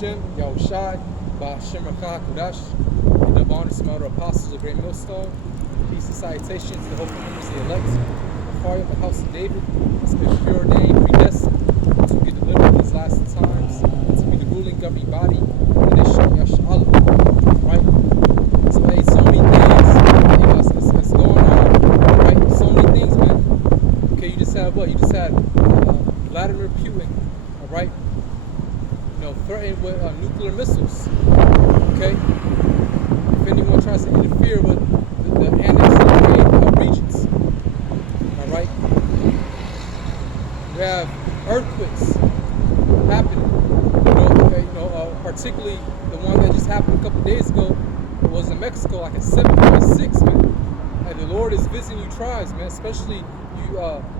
Hashem, Yahushai, Ba'Hashem Rakah HaKodash, and the honor to my other apostles of Great Millstone. Peace and salutations to the hopeful members of the elect, the Chayim of the house of David, that's been preordained, predestined, to be delivered in these last times, and to be the ruling governing body of the nation of Yasha'Allah. Right? So, hey, so many things that's going on, right? So many things, man. Okay, you just had what? You just had Vladimir Putin, all right? You know, threatened with nuclear missiles. Okay? If anyone tries to interfere with the annexed regions, all right? We have earthquakes happening. Particularly the one that just happened a couple days ago was in Mexico, like a 7.6, man. And the Lord is visiting you tribes, man, especially you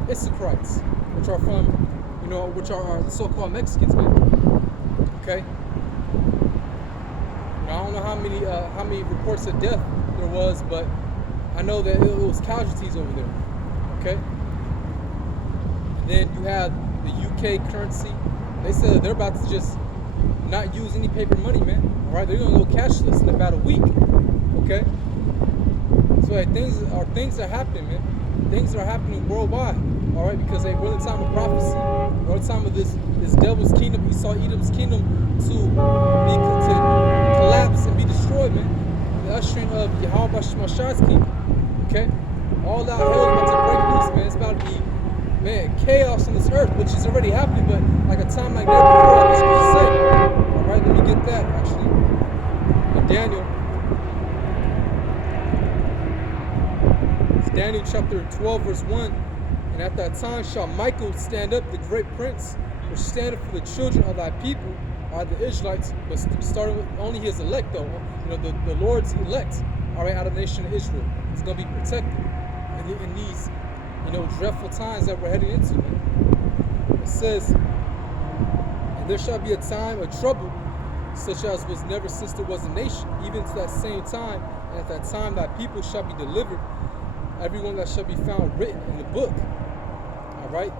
Issacharites, which are from, which are the so-called Mexicans, man. Okay. I don't know how many reports of death there was, but I know that it was casualties over there. Okay. And then you have the UK currency. They said that they're about to just not use any paper money, man. All right, they're gonna go cashless in about a week. Okay. So hey, things are happening, man. Things are happening worldwide. All right, because hey, we're in the time of prophecy. We're in the time of this devil's kingdom, Esau Edom's kingdom, to collapse and be destroyed, man. The ushering of Yahweh Mashiach's kingdom. Okay. All that hell is about to break loose, man. It's about to be, man, chaos on this earth, which is already happening, but like a time like never before, like the scriptures say. All right, let me get that actually. In Daniel, it's Daniel chapter 12, verse 1. And at that time shall Michael stand up, the great prince, which standeth for the children of thy people, are the Israelites, but starting with only his elect, though. The Lord's elect, all right, out of the nation of Israel. It's gonna be protected in these, dreadful times that we're heading into. It says, and there shall be a time of trouble, such as was never since there was a nation, even to that same time, and at that time thy people shall be delivered, everyone that shall be found written in the book. All right,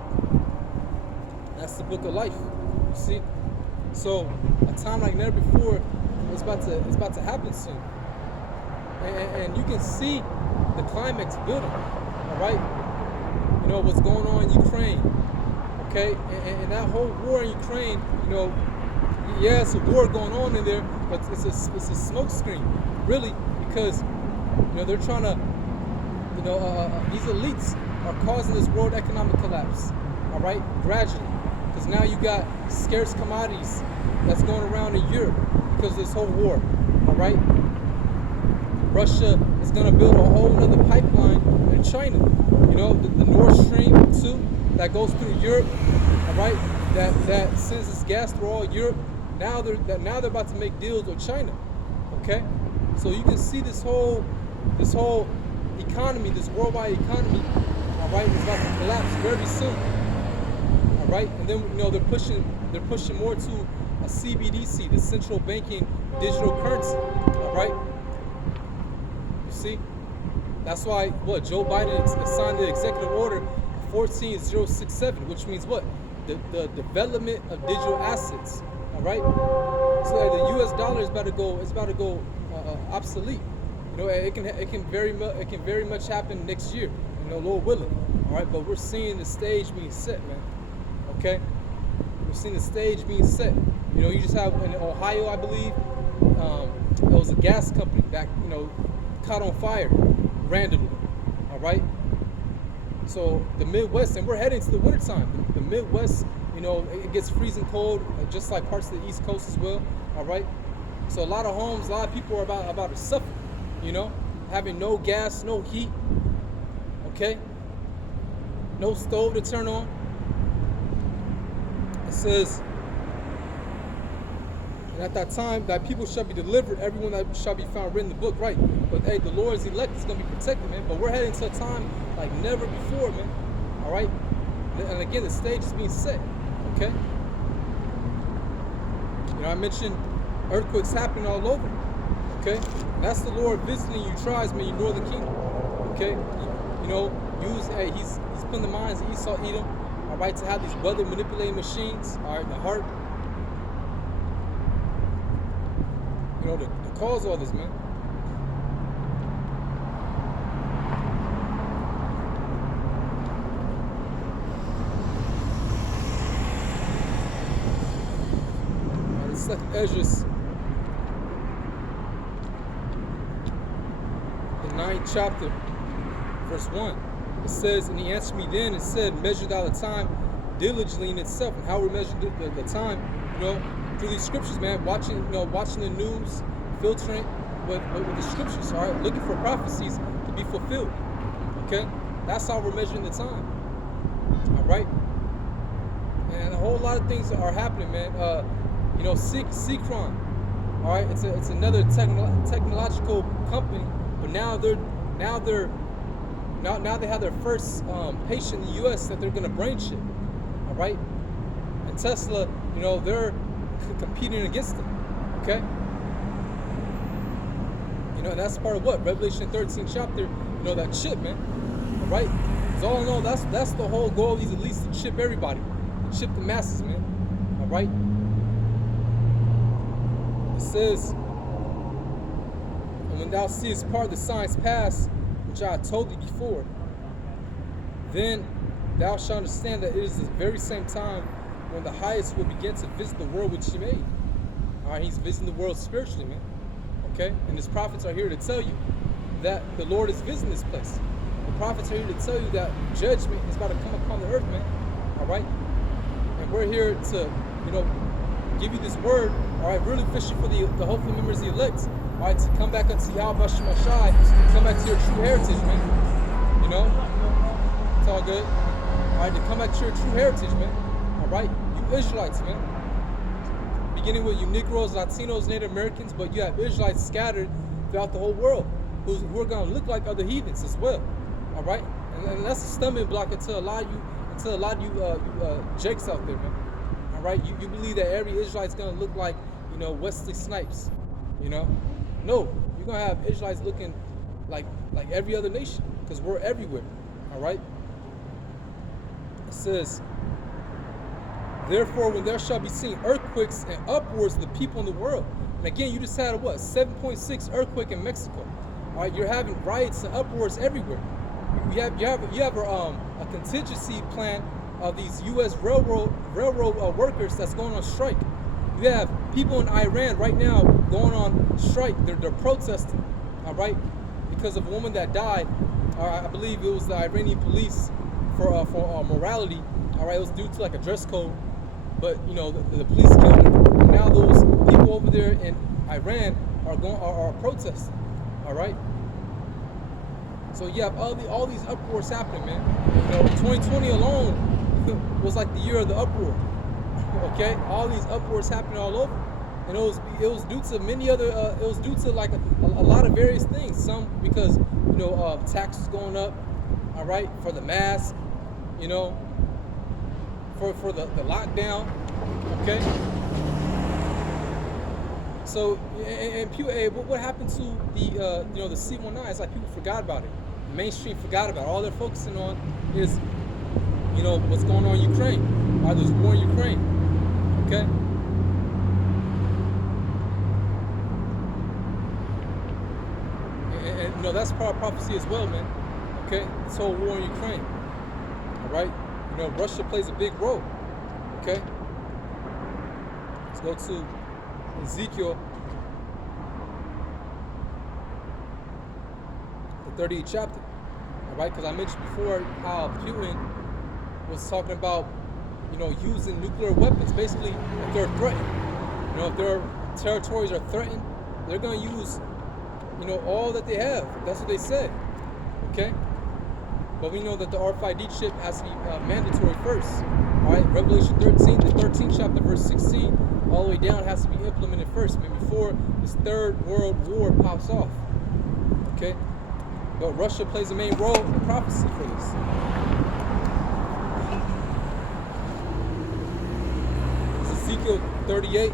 that's the book of life. You see, so a time like never before is about to happen soon, and you can see the climax building. All right. What's going on in Ukraine, okay? And that whole war in Ukraine, yeah, it's a war going on in there, but it's a smoke screen, really, because, they're trying to, these elites are causing this world economic collapse, all right, gradually, because now you got scarce commodities that's going around in Europe because of this whole war, all right? Russia is going to build a whole other pipeline in China. The Nord Stream 2 that goes through Europe, all right, that sends its gas through all Europe. Now they're about to make deals with China, okay? So you can see this whole economy, this worldwide economy, all right, is about to collapse very soon, all right. And then they're pushing more to a CBDC, the central banking digital currency, all right. You see. That's why Joe Biden signed the executive order 14067, which means what? The development of digital assets. All right. So the U.S. dollar is about to go obsolete. It can very much happen next year. Lord willing. All right. But we're seeing the stage being set, man. Okay. We're seeing the stage being set. You just have in Ohio, I believe, there was a gas company that caught on fire randomly, all right? So the Midwest, and we're heading to the wintertime. The Midwest, it gets freezing cold, just like parts of the East Coast as well, all right? So a lot of homes, a lot of people are about to suffer, having no gas, no heat, okay? No stove to turn on. It says, and at that time, thy people shall be delivered, everyone that shall be found written in the book, right? But hey, the Lord's elect is going to be protected, man. But we're heading to a time like never before, man. All right? And again, the stage is being set, okay? I mentioned earthquakes happening all over, okay? And that's the Lord visiting you tribes, man, you northern kingdom, okay? He's putting the minds of Esau Edom, all right, to have these weather manipulating machines, all right, the heart. to cause all this, man. It's like Esdras, the 9th chapter, verse 1. It says, and he answered me then and said, measure thou the time diligently in itself. And how we measure the time, through these scriptures, man. Watching the news, filtering with the scriptures, all right? Looking for prophecies to be fulfilled, okay? That's how we're measuring the time, all right? And a whole lot of things are happening, man. Seacron, all right? It's another technological company, but now they have their first patient in the U.S. that they're gonna brain chip, all right? And Tesla, they're competing against them, okay? And that's part of what Revelation 13 chapter, that chip, man, all right? Because all in all, that's the whole goal of these elites, to chip everybody, to chip the masses, man, all right? It says, and when thou seest part of the signs pass, which I told thee before, then thou shalt understand that it is the very same time when the highest will begin to visit the world which he made. All right, he's visiting the world spiritually, man. Okay? And his prophets are here to tell you that the Lord is visiting this place. The prophets are here to tell you that judgment is about to come upon the earth, man. All right? And we're here to, give you this word, all right, really fishing for the hopeful members of the elect, all right, to come back unto Yahweh Shemashai, come back to your true heritage, man. It's all good. All right, to come back to your true heritage, man. All right, you Israelites, man. Beginning with you Negroes, Latinos, Native Americans, but you have Israelites scattered throughout the whole world who are going to look like other heathens as well. All right, and that's a stumbling block until a lot of you jakes out there, man. All right, you believe that every Israelite's going to look like Wesley Snipes, No, you're going to have Israelites looking like every other nation, because we're everywhere. All right. It says, therefore, when there shall be seen earthquakes and uproars of the people in the world. And again, you just had a 7.6 earthquake in Mexico. All right, you're having riots and uproars everywhere. You have a contingency plan of these U.S. railroad workers that's going on strike. You have people in Iran right now going on strike. They're protesting. All right, because of a woman that died. I believe it was the Iranian police for morality. All right, it was due to like a dress code. But the police killed him. And now those people over there in Iran are protesting. All right. So you have all these uproars happening, man. 2020 alone was like the year of the uproar. Okay, all these uproars happening all over, and it was due to many other. It was due to like a lot of various things. Some because taxes going up. All right, for the mask. For the lockdown, okay. So and people, what happened to the C-19? It's like people forgot about it. The mainstream forgot about it. All they're focusing on is what's going on in Ukraine. Why there's war in Ukraine, okay. And that's part of prophecy as well, man. Okay, this whole war in Ukraine. All right. Russia plays a big role, okay? Let's go to Ezekiel, the 38th chapter, all right? Because I mentioned before how Putin was talking about, using nuclear weapons. Basically, if they're threatened, if their territories are threatened, they're going to use, all that they have. That's what they said, okay? But we know that the RFID chip has to be mandatory first. All right, Revelation 13, the 13th chapter, verse 16, all the way down has to be implemented first, before this third world war pops off. Okay? But Russia plays a main role in prophecy for this. It's Ezekiel 38,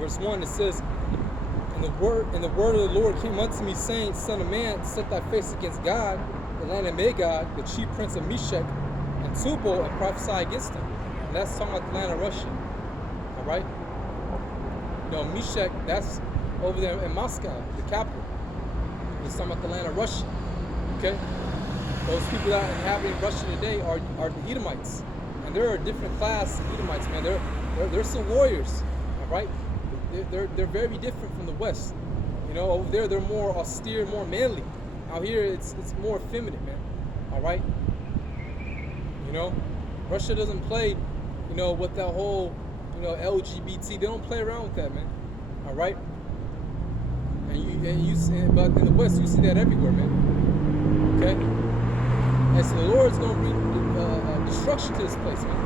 verse 1, it says, And the word of the Lord came unto me, saying, Son of man, set thy face against God, the land of Magog, the chief prince of Meshech, and Tubal, and prophesy against him. And that's talking about the land of Russia. All right? Meshach, that's over there in Moscow, the capital. He's talking about the land of Russia. Okay? Those people that are inhabiting Russia today are the Edomites. And they're a different class of Edomites, man. They're some warriors. Alright? They're very different from the West. Over there they're more austere, more manly. Out here it's more feminine, man. Alright? Russia doesn't play, with that whole, LGBT. They don't play around with that, man. Alright? But in the West you see that everywhere, man. Okay? And so the Lord's gonna bring destruction to this place, man.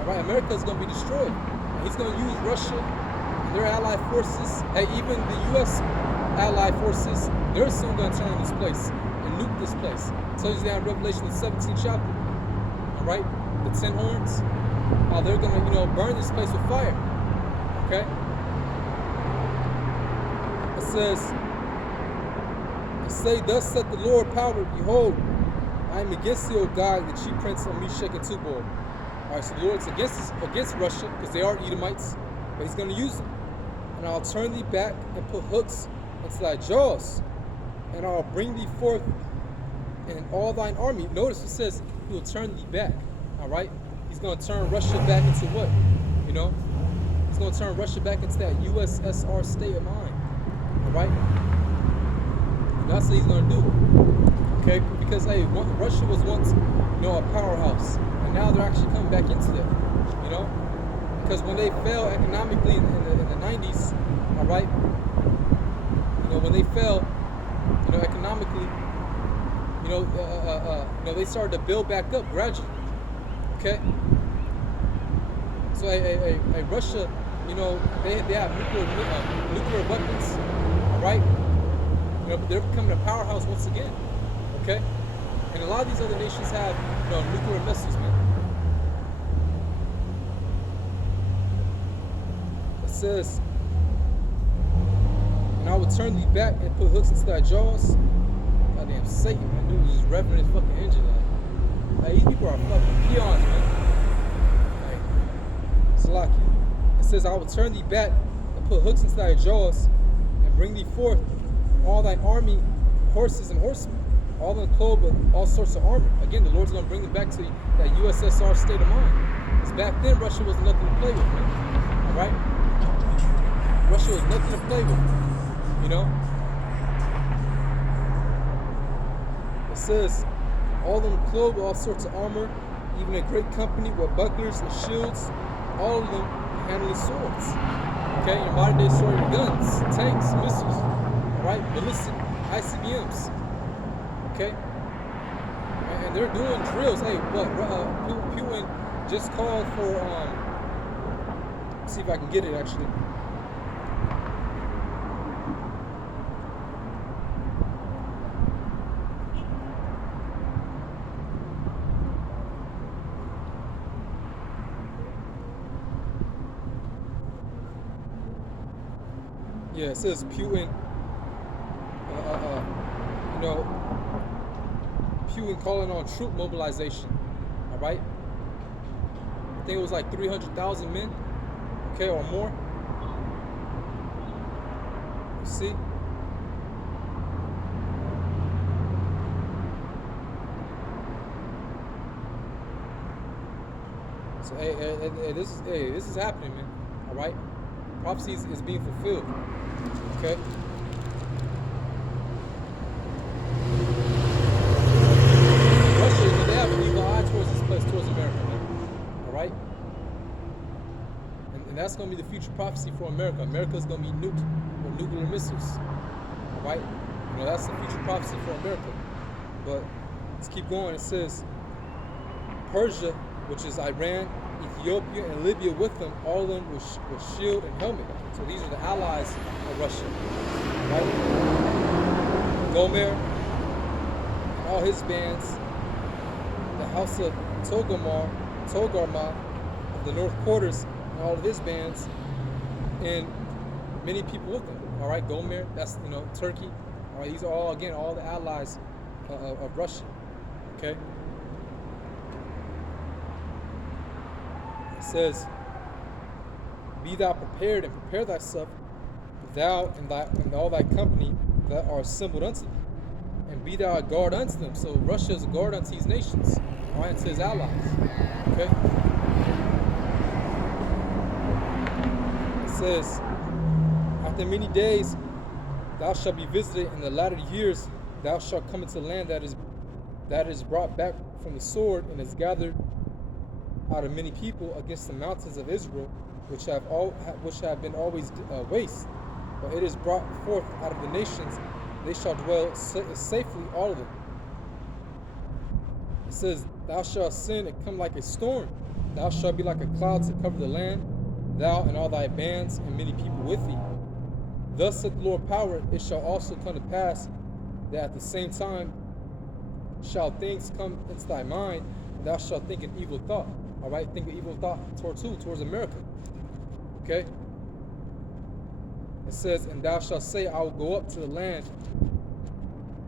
Alright, America's gonna be destroyed. And he's gonna use Russia and their allied forces, and even the US allied forces, they're soon gonna turn on this place and nuke this place. It tells you that in Revelation the 17th chapter. Alright? The 10 horns. How they're gonna, burn this place with fire. Okay? It says, say, thus saith the Lord power, behold, I am against thee, O God, the chief prince of Meshach and Tubal. Alright, so the Lord's against Russia, because they are Edomites, but he's going to use them. And I'll turn thee back and put hooks into thy jaws, and I'll bring thee forth in all thine army. Notice it says he will turn thee back. Alright? He's going to turn Russia back into what? He's going to turn Russia back into that USSR state of mind. Alright? That's what he's going to do. Okay? Because, hey, Russia was once, a powerhouse. And now they're actually coming back into that. Because when they fell economically in the 90s, alright? When they fell, economically, they started to build back up gradually. Okay? So, Russia, they have nuclear weapons, alright? They're becoming a powerhouse once again. Okay? And a lot of these other nations have, nuclear missiles, man. It says, and I will turn thee back and put hooks into thy jaws. Goddamn Satan, man. Dude was just revving his fucking engine. Like, these people are fucking peons, man. Like, Salaki. It says, I will turn thee back and put hooks into thy jaws and bring thee forth all thine army, horses and horsemen, all them clothed with all sorts of armor. Again, the Lord's going to bring them back to that USSR state of mind. Because back then, Russia was nothing to play with, man. Alright? Russia was nothing to play with. It says, all them clothed with all sorts of armor, even a great company with bucklers and shields, all of them handling swords. Okay? Your modern day sword, guns, tanks, missiles. Alright? Ballistic ICBMs. Okay? And they're doing drills. Hey, what? Putin just called for, let's see if I can get it actually. Yeah, it says Putin, Putin calling on troop mobilization, all right? I think it was like 300,000 men, okay, or more. You see? So, this is happening, man, all right? Prophecy is being fulfilled. Okay. Russia, they have an evil eye towards this place, towards America, man. Alright? And that's going to be the future prophecy for America. America's going to be nuked with nuclear missiles. Alright? That's the future prophecy for America. But let's keep going. It says, Persia, which is Iran, Ethiopia, and Libya with them, all of them with shield and helmet. So these are the allies of Russia, right? Gomer and all his bands, the house of Togarmah of the north quarters, and all of his bands, and many people with them. All right, Gomer, that's Turkey. All right, these are all all the allies of Russia. Okay. It says, Be thou prepared and prepare thyself, thou and all thy company that are assembled unto thee, and be thou a guard unto them. So Russia is a guard unto these nations, all right, to his allies. Okay. It says, after many days thou shalt be visited, in the latter years thou shalt come into land that is brought back from the sword, and is gathered out of many people against the mountains of Israel, which have been always waste. But it is brought forth out of the nations; they shall dwell safely, all of them. It says, thou shalt ascend and come like a storm; thou shalt be like a cloud to cover the land, thou and all thy bands and many people with thee. Thus saith the Lord power, it shall also come to pass that at the same time shall things come into thy mind, and thou shalt think an evil thought. All right, think an evil thought towards America. Okay. It says, and thou shalt say, I will go up to the land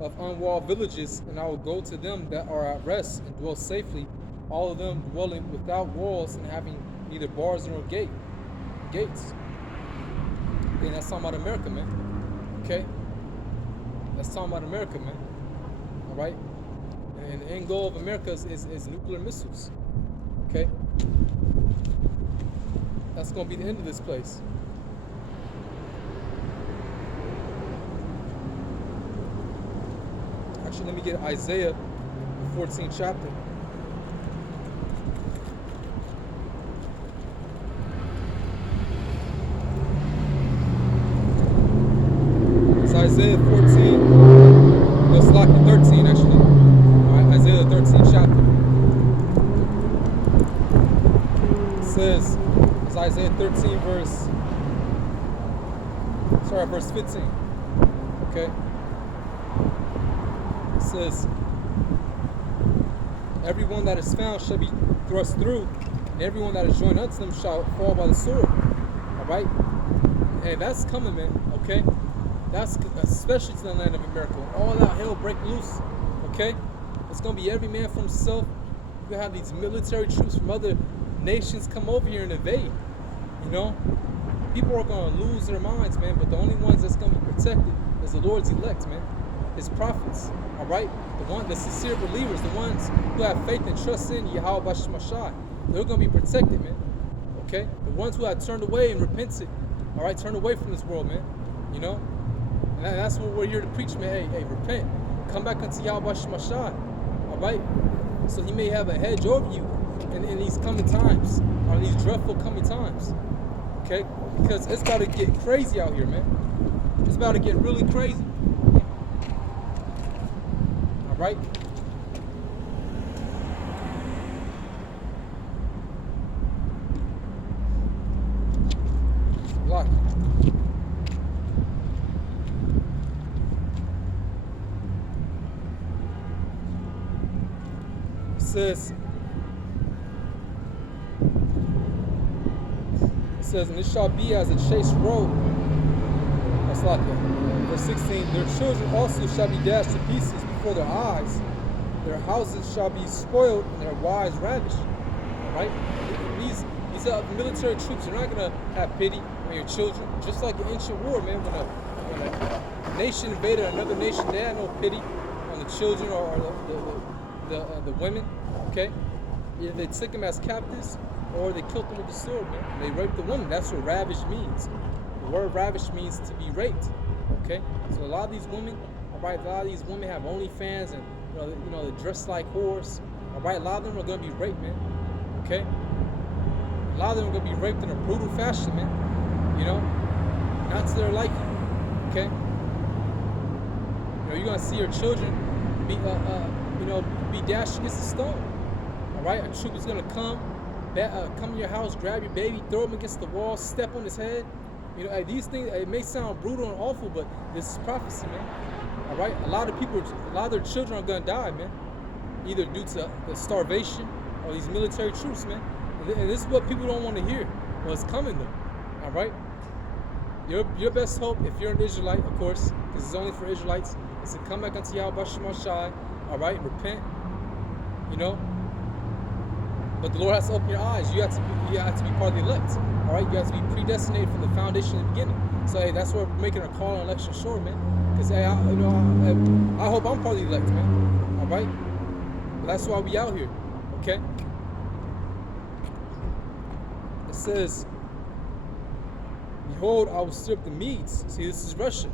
of unwalled villages, and I will go to them that are at rest and dwell safely, all of them dwelling without walls and having neither bars nor gates. And that's talking about America, man. Okay? That's talking about America, man. All right? And the end goal of America is nuclear missiles. Okay? That's going to be the end of this place. Actually, let me get Isaiah, the 14th chapter. Isaiah 14, no, it's like 13 actually. Alright, Isaiah 13th chapter. It says, it's Isaiah 13 verse 15. Okay? It says, everyone that is found shall be thrust through, and everyone that is joined unto them shall fall by the sword. Alright? And that's coming, man, okay? That's especially to the land of America. All out hell break loose, okay? It's going to be every man for himself. You're going to have these military troops from other nations come over here and invade, you know? People are going to lose their minds, man, but the only ones that's going to be protected is the Lord's elect, man. His prophets, all right? The sincere believers, the ones who have faith and trust in Yahweh Bashmashai. They're going to be protected, man, okay? The ones who have turned away and repented, all right? Turned away from this world, man, you know? And that's what we're here to preach, man. Hey, repent. Come back unto Yahweh Shemashai. All right? So he may have a hedge over you in these coming times, or these dreadful coming times. Okay? Because it's about to get crazy out here, man. It's about to get really crazy. All right? Block. It says, and it shall be as a chased roe. That's like it. Verse 16, their children also shall be dashed to pieces before their eyes. Their houses shall be spoiled and their wives ravished. All right? These military troops are not going to have pity on your children. Just like an ancient war, man. When a nation invaded another nation, they had no pity on the children or the women. Okay? Either they took them as captives or they killed them with the sword, man. They raped the woman. That's what ravish means. The word ravish means to be raped. Okay? So a lot of these women, all right, a lot of these women have OnlyFans and you know they dress like whores. All right, a lot of them are gonna be raped, man. Okay? A lot of them are gonna be raped in a brutal fashion, man. You know? Not to their liking. Okay? You know, you're gonna see your children be dashed against a stone. All right, a troop is gonna come in your house, grab your baby, throw him against the wall, step on his head. You know, these things, it may sound brutal and awful, but this is prophecy, man. All right, a lot of their children are gonna die, man, either due to the starvation or these military troops, man. And this is what people don't want to hear. Well, it's coming though. All right, your best hope, if you're an Israelite, of course, because it's only for Israelites, is to come back unto Yahweh Shemashai. All right, repent. You know. But the Lord has to open your eyes. You have to be part of the elect. All right, you have to be predestinated from the foundation of the beginning. So hey, that's why we're making our call and election short, man. Because hey, I hope I'm part of the elect, man. All right, but that's why we out here. Okay. It says, "Behold, I will stir up the Medes." See, this is Russia.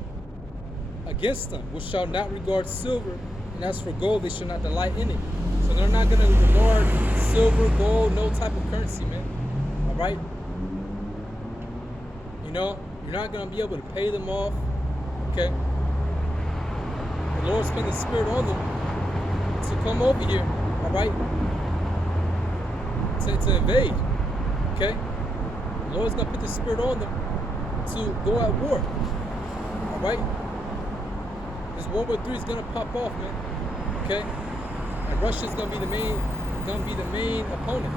"Against them, which shall not regard silver, and as for gold, they shall not delight in it." So they're not going to regard silver, gold, no type of currency, man. All right? You know, you're not going to be able to pay them off. Okay? The Lord's putting the Spirit on them to come over here. All right? To invade. Okay? The Lord's going to put the Spirit on them to go at war. All right? This World War III is gonna pop off, man. Okay, and Russia's gonna be the main opponent.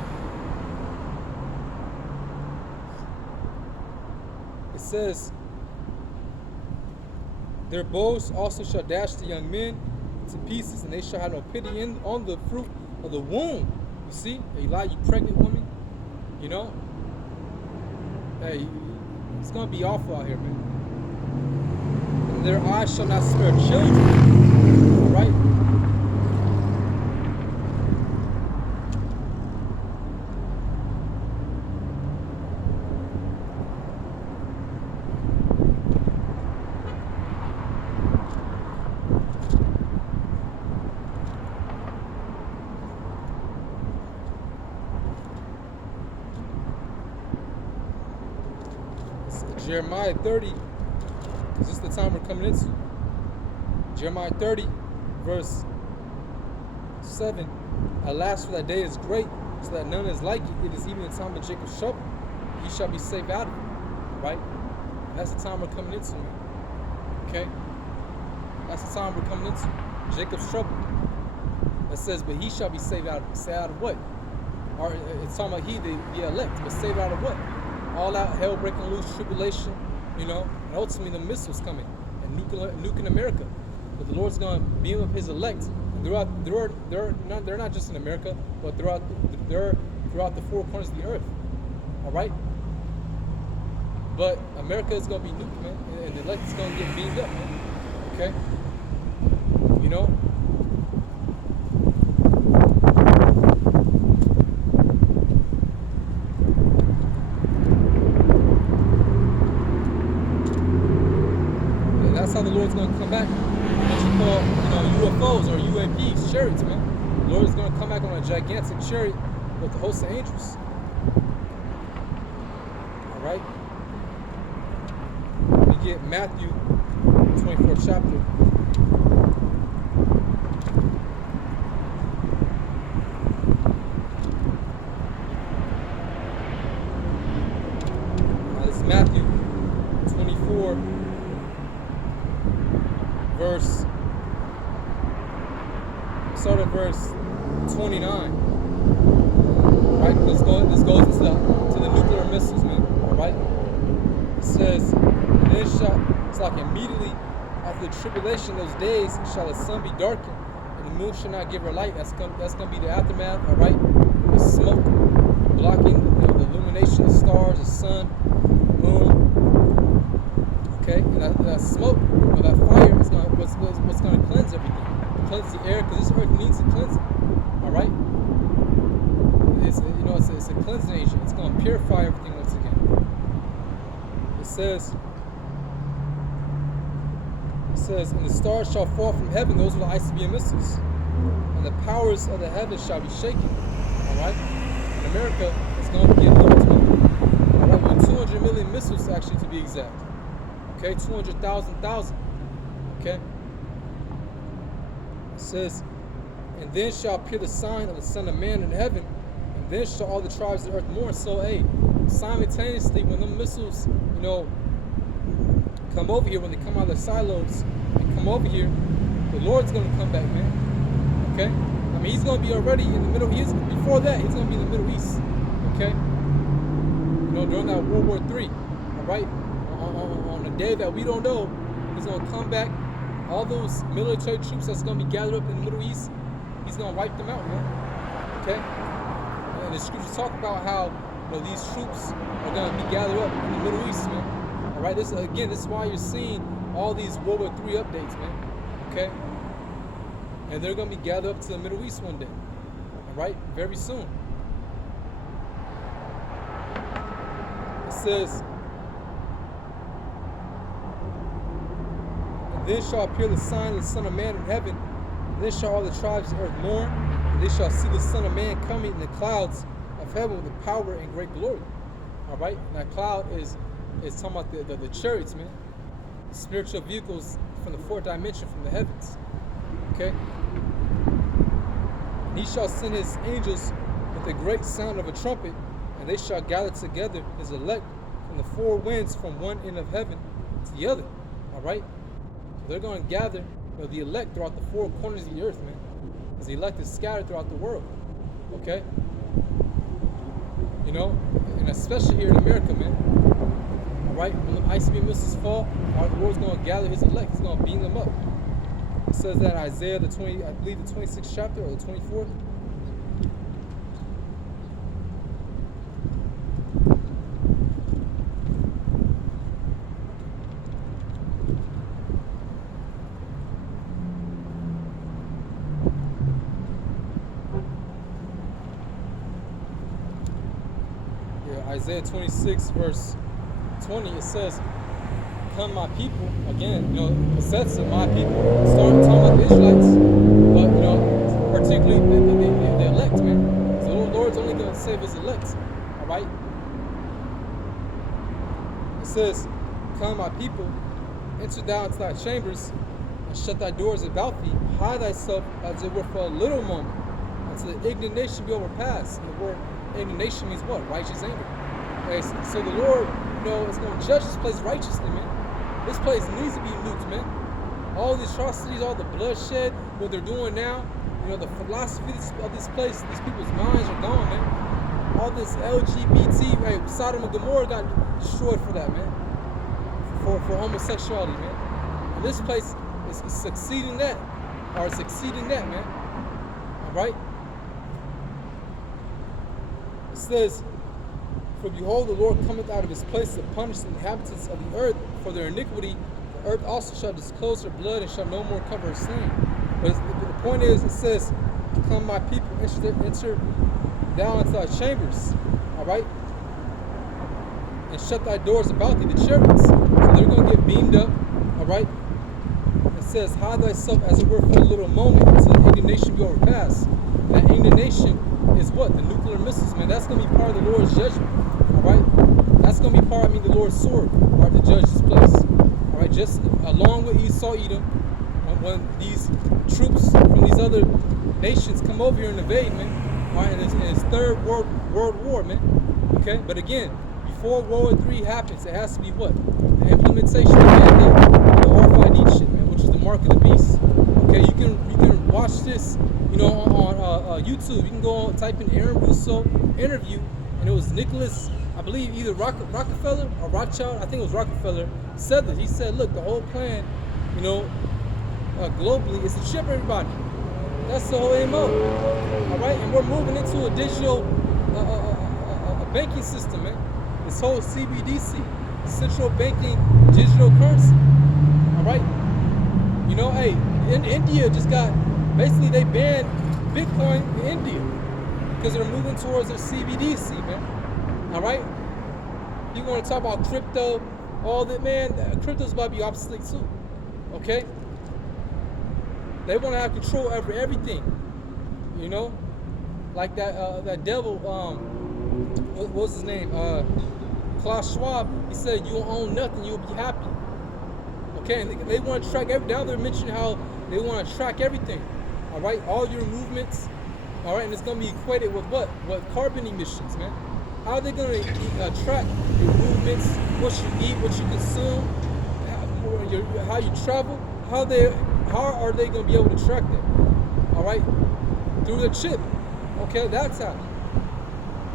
It says, "Their bows also shall dash the young men to pieces, and they shall have no pity on the fruit of the womb." You see, Eli, you pregnant woman. You know, hey, it's gonna be awful out here, man. "And their eyes shall not spare children." All right? It's Jeremiah 30. This is the time we're coming into. Jeremiah 30, verse 7. "Alas, for that day is great, so that none is like it. It is even the time of Jacob's trouble. He shall be saved out of it." Right? That's the time we're coming into, man. Okay? That's the time we're coming into. Jacob's trouble. It says, "But he shall be saved out of it." Saved out of what? Or it's talking about he, the elect, but saved out of what? All out hell breaking loose, tribulation, you know, and ultimately the missiles coming and nuking America. But the Lord's gonna beam up His elect, and they're not just in America, but throughout the four corners of the earth. All right. But America is gonna be nuked, man, and the elect is gonna get beamed up, man. Okay. You know. That's how the Lord's going to come back. What you call, UFOs or UAPs, chariots, man. The Lord is going to come back on a gigantic chariot with the host of angels. All right. We get Matthew 24th chapter. This is Matthew 24. Start at verse 29. Right? This goes into the nuclear missiles, man. All right? It says, "Then it's like immediately after the tribulation, those days shall the sun be darkened, and the moon shall not give her light." That's gonna be the aftermath, all right? With smoke blocking the illumination of the stars, the sun, the moon. Okay, and that smoke, that fire is what's going to cleanse everything, cleanse the air, because this earth needs a cleansing. All right, it's a cleansing agent. It's going to purify everything once again. It says, "And the stars shall fall from heaven." Those are the ICBM missiles, "and the powers of the heavens shall be shaken." All right, and America is going to get nuked. All right, with 200 million missiles, actually, to be exact. Okay, 200,000. Okay. It says, "And then shall appear the sign of the Son of Man in heaven, and then shall all the tribes of the earth mourn." So, hey, simultaneously, when the missiles, come over here, when they come out of their silos and come over here, the Lord's going to come back, man. Okay? I mean, He's going to be already in the Middle. Before that, He's going to be in the Middle East. Okay? During that World War III. All right? On a day that we don't know, He's going to come back. All those military troops that's going to be gathered up in the Middle East, He's going to wipe them out, man. Okay? And the scriptures talk about how these troops are going to be gathered up in the Middle East, man. All right, this is why you're seeing all these World War III updates, man. Okay, and they're going to be gathered up to the Middle East one day. All right, very soon. It says, "And then shall appear the sign of the Son of Man in heaven, and then shall all the tribes of the earth mourn, and they shall see the Son of Man coming in the clouds of heaven with power and great glory." All right, and that cloud is talking about the chariots, man, the spiritual vehicles from the fourth dimension, from the heavens. Okay, and he shall send his angels with a great sound of a trumpet, and they shall gather together his elect from the four winds, from one end of heaven to the other. All right, so they're going to gather the elect throughout the four corners of the earth, man, because the elect is scattered throughout the world. Okay, and especially here in America, man. All right, when the ICBM missiles fall, the Lord's going to gather his elect. He's going to beam them up. It says that in Isaiah the 26th chapter or the 24th. Isaiah 26 verse 20, it says, "Come my people," again, it says to my people, starting talking about the Israelites, but particularly the elect, man. So the Lord's only going to save his elect. All right. It says, "Come my people, enter thou into thy chambers, and shut thy doors about thee. Hide thyself as it were for a little moment, until the indignation be overpassed." And the word indignation means what? Righteous anger. Okay, so the Lord, is going to judge this place righteously, man. This place needs to be nuked, man. All the atrocities, all the bloodshed, what they're doing now, the philosophy of this place, these people's minds are gone, man. All this LGBT, Sodom and Gomorrah got destroyed for that, man. For homosexuality, man. And this place is succeeding that, man. All right. It says, "For behold, the Lord cometh out of his place to punish the inhabitants of the earth for their iniquity. The earth also shall disclose her blood, and shall no more cover her slain." But the point is, it says, "Come my people, enter down into thy chambers," all right, "and shut thy doors about thee," the chariots. So they're going to get beamed up, all right. It says, "Hide thyself as it were for a little moment, until the indignation be overpassed." That indignation is what? The nuclear missiles, man. That's going to be part of the Lord's judgment. All right, that's going to be part. The Lord's sword, right, to judge this place. All right, just along with Esau, Edom, when these troops from these other nations come over here and invade, man. All right, and it's third world war, man. Okay, but again, before World War III happens, it has to be what? The implementation of the RFID chip, man, which is the mark of the beast. Okay, you can watch this, on YouTube. You can go on, type in Aaron Russo interview, and it was Nicholas, I believe either Rockefeller or Rothschild, I think it was Rockefeller, said this. He said, look, the whole plan, globally is to chip everybody. That's the whole MO. All right, and we're moving into a digital banking system, man. This whole CBDC, central banking digital currency. All right, hey, in India just got, basically they banned Bitcoin in India because they're moving towards their CBDC, man. All right, you want to talk about crypto, all that, man. Crypto's about to be obsolete too. Okay, they want to have control over everything. Like that devil. What was his name? Klaus Schwab. He said, "You own nothing, you'll be happy." Okay, and they want to track everything. Now they're mentioning how they want to track everything. All right, all your movements. All right, and it's going to be equated with what? With carbon emissions, man. How are they going to track your movements, what you eat, what you consume, how you travel? How are they going to be able to track that? All right, through the chip. Okay, that's how.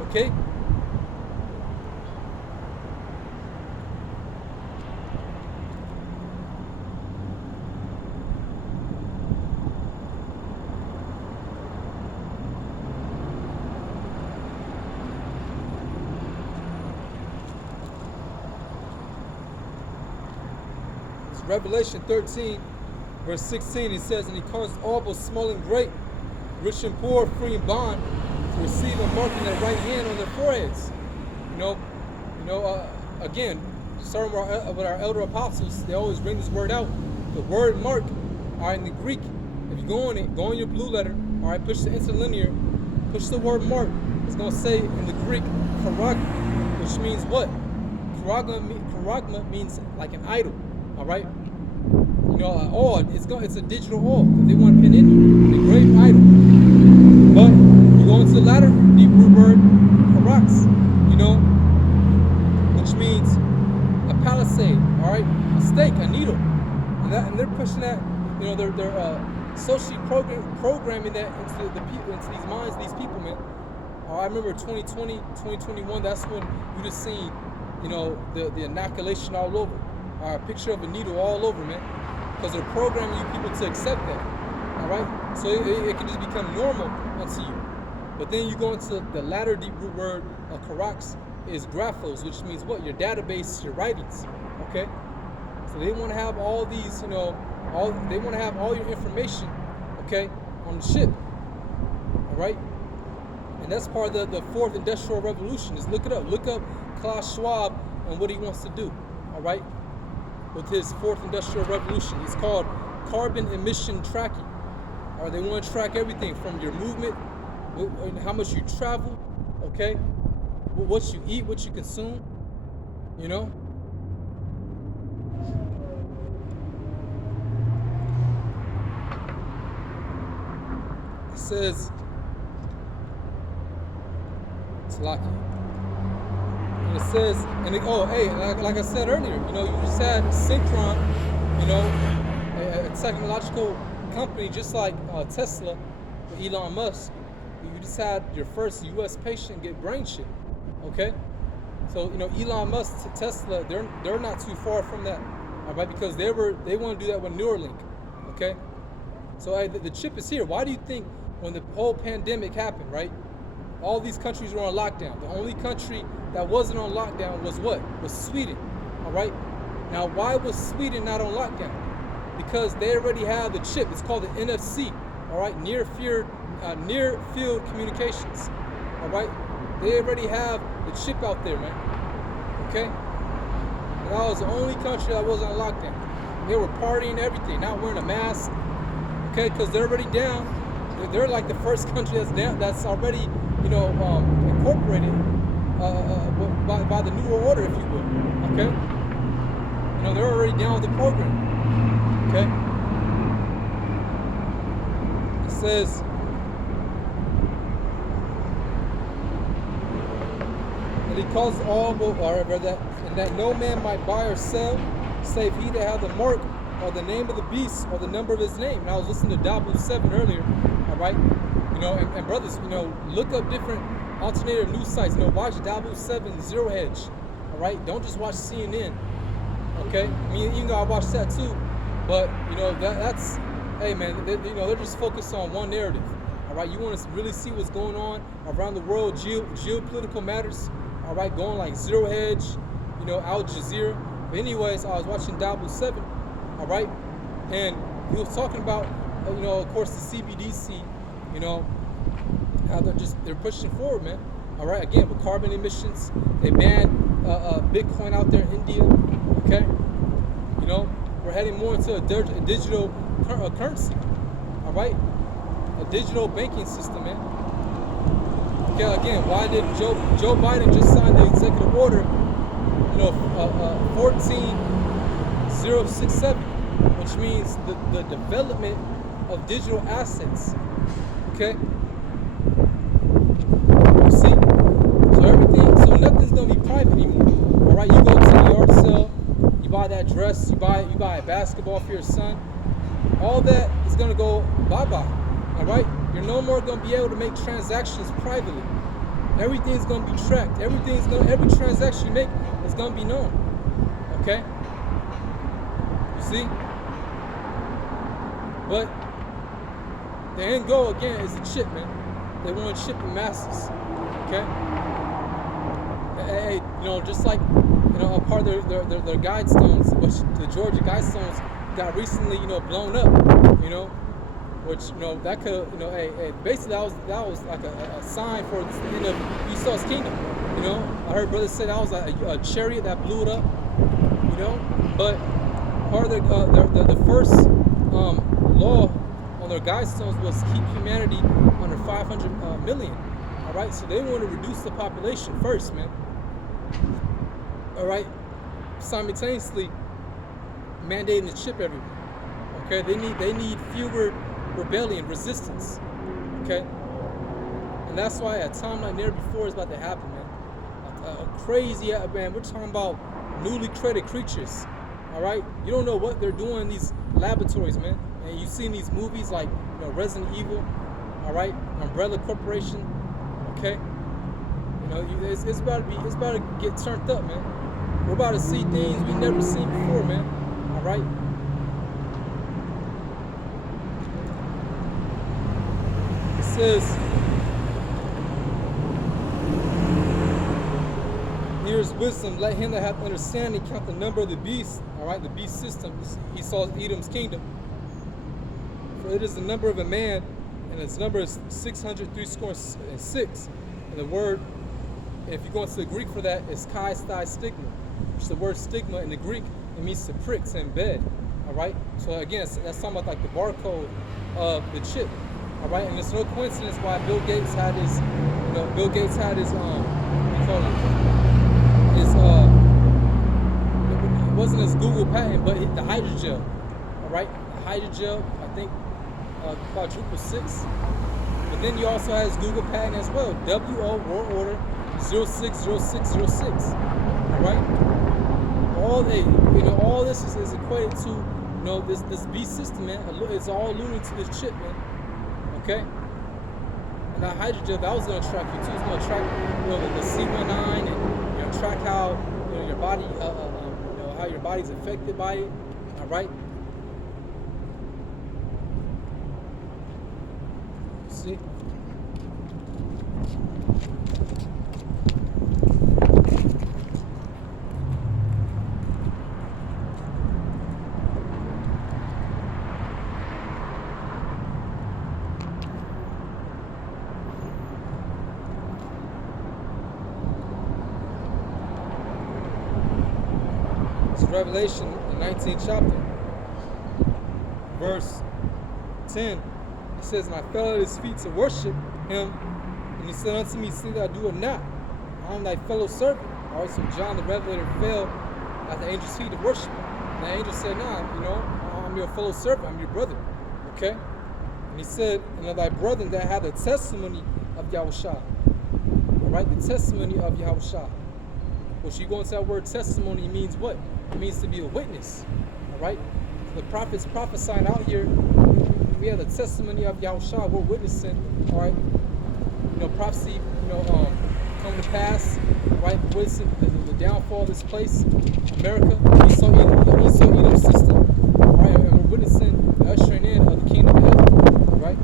Okay. Revelation 13, verse 16, it says, and he caused all both small and great, rich and poor, free and bond, to receive a mark in their right hand on their foreheads. Again, starting with our elder apostles, they always bring this word out. The word mark, all right, in the Greek, if you go on your blue letter, all right, push the interlinear, push the word mark. It's going to say in the Greek, charagma, which means what? Charagma means like an idol, all right? It's a digital awl. They want to pin in you, an engraved idol. But you go into the latter deep root word, charax, which means a palisade, all right, a stake, a needle, and they're pushing that, they're socially programming that into these minds, these people, man. I remember 2020, 2021. That's when you just seen, the inoculation all over, a picture of a needle all over, man, because they're programming you people to accept that, all right. So it can just become normal unto you. But then you go into the latter deep root word, charax, is graphos, which means what? Your database, your writings. Okay, so they want to have all these, they want to have all your information, okay, on the ship. All right, and that's part of the fourth industrial revolution. Is look up Klaus Schwab and what he wants to do. All right, with his fourth industrial revolution, it's called carbon emission tracking. All right, they want to track everything from your movement, how much you travel, okay, what you eat, what you consume, It says, it's lucky. And it says, like I said earlier, you just had Synchron, a technological company just like Tesla with Elon Musk. You just had your first U.S. patient get brain chip. Okay, so Elon Musk to Tesla, they're not too far from that, all right? Because they want to do that with Neuralink. Okay, so the chip is here. Why do you think when the whole pandemic happened, right? All these countries were on lockdown. The only country that wasn't on lockdown was what? Was Sweden. All right. Now, why was Sweden not on lockdown? Because they already have the chip. It's called the NFC. All right, near field communications. All right. They already have the chip out there, man. Okay? And that was the only country that wasn't on lockdown. And they were partying, everything, not wearing a mask. Okay? Because they're already down. They're like the first country that's down, that's already, incorporated by the New World Order, if you will. Okay? They're already down with the program. Okay? It says, and he caused all, that no man might buy or sell, save he that hath the mark, or the name of the beast, or the number of his name. And I was listening to W7 earlier, all right? And brothers, look up different alternative news sites. Watch W7 Zero Hedge, all right? Don't just watch CNN, okay? I mean, even though I watch that too, but, that's, hey, man, they're just focused on one narrative, all right? You want to really see what's going on around the world, geopolitical matters, all right, going like Zero Hedge, Al Jazeera. But anyways, I was watching W7, all right, and he was talking about, of course, the CBDC, how they're pushing forward, man. All right, again, with carbon emissions, they banned Bitcoin out there in India, okay? We're heading more into a digital currency, all right? A digital banking system, man. Okay, again, why did Joe Biden just sign the executive order, 14067, which means the development of digital assets, okay? You see? So nothing's gonna be private anymore, all right? You go to the yard sale, you buy that dress, you buy a basketball for your son, all that is gonna go bye-bye, all right? You're no more gonna be able to make transactions privately. Everything's gonna be tracked. Every transaction you make is gonna be known. Okay? You see? But the end goal again is the chip, man. They want to chip the masses. Okay? Hey, just like a part of their guide stones, which the Georgia guide stones got recently, blown up, which, that could, basically that was like a sign for the end of Esau's kingdom. I heard brothers say that was a chariot that blew it up, but part of the first law on their guide stones was keep humanity under 500 million. All right, so they want to reduce the population first, man. All right, simultaneously mandating the chip everywhere. Okay, they need fewer rebellion, resistance. Okay, and that's why a time like never before is about to happen, man. A crazy, man. We're talking about newly created creatures. All right, you don't know what they're doing in these laboratories, man. And you've seen these movies like Resident Evil. All right, Umbrella Corporation. Okay, it's about to get turned up, man. We're about to see things we've never seen before, man. All right. It says, here's wisdom. Let him that hath understanding count the number of the beast. All right, the beast system. He saw Edom's kingdom. For it is the number of a man, and its number is 636. And the word, if you go into the Greek for that, is kai stai stigma. Which is the word stigma in the Greek. It means to prick, to embed. All right. So again, that's talking about like the barcode of the chip. All right. And it's no coincidence why Bill Gates had his, Bill Gates had his, what do you call it? His, it wasn't his Google patent, but the hydrogel. All right. The hydrogel, I think, quadruple 6. But then you also have his Google patent as well. WO World Order 060606. All right. All this is equated to, this beast system, man. It's all alluding to this chip, man. Okay. And that hydrogel, that was gonna track you too. It's gonna track, the C19, and track how, your body, how your body's affected by it. All right. See. Revelation, the 19th chapter, verse 10, it says, and I fell at his feet to worship him, and he said unto me, see that I do it not. I am thy fellow servant. All right, so John the Revelator fell at the angel's feet to worship him. And the angel said, nah, I'm your fellow servant, I'm your brother. Okay? And he said, and of thy brethren that have the testimony of Yahushua. All right, the testimony of Yahushua. Which you go into that word testimony means what? It means to be a witness. All right? So the prophets prophesying out here, we have the testimony of Yahushua. We're witnessing, all right? Prophecy, come to pass, all right? Witnessing the downfall of this place, America. Esau Edom system, all right? And we're witnessing the ushering in of the kingdom of heaven, all right?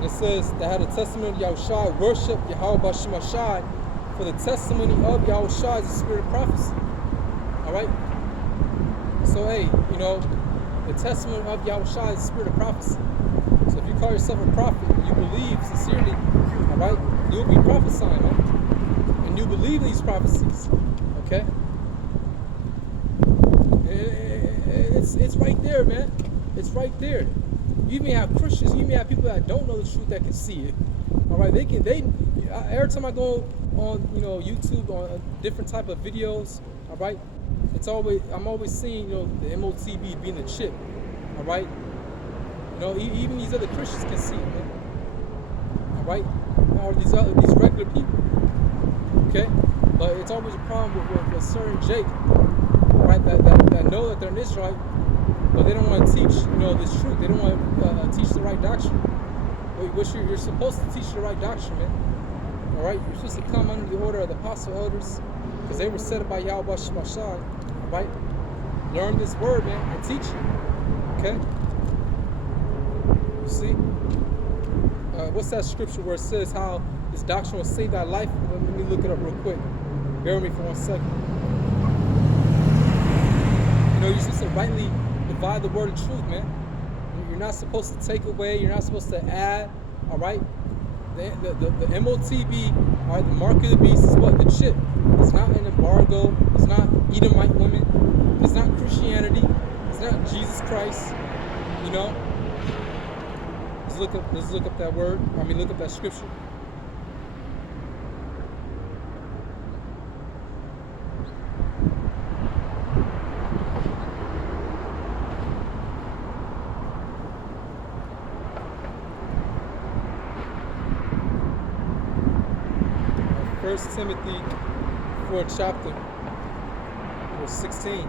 It says that had a testimony of Yahushua, worship Yahweh B'Shem Ashai, for the testimony of Yahushua is the spirit of prophecy. All right. So hey, the testimony of Yahushua is the spirit of prophecy. So if you call yourself a prophet and you believe sincerely, all right, you'll be prophesying, man, and you believe these prophecies. Okay. It's right there, man. It's right there. You even have Christians, you even have people that don't know the truth that can see it. All right, every time I go on, YouTube on different type of videos, all right, I'm always seeing, the MOTB being a chip, all right. Even these other Christians can see it, man. All right, or these regular people, okay. But it's always a problem with certain Jake, all right, that know that they're an Israelite. But they don't want to teach, this truth. They don't want to teach the right doctrine. Which you're supposed to teach the right doctrine, man. All right, you're supposed to come under the order of the apostle elders, because they were set up by Yahweh Shemashai. All right, learn this word, man, and teach it. Okay, you see. what's that scripture where it says how this doctrine will save thy life? Let me look it up real quick. Bear with me for 1 second. You're supposed to rightly divide the word of truth, man. You're not supposed to take away. You're not supposed to add. All right. The MOTB, all right, the mark of the beast is what? The chip. It's not an embargo. It's not Edomite women. It's not Christianity. It's not Jesus Christ. Let's look up that word. Look up that scripture. First Timothy 4th chapter, verse 16.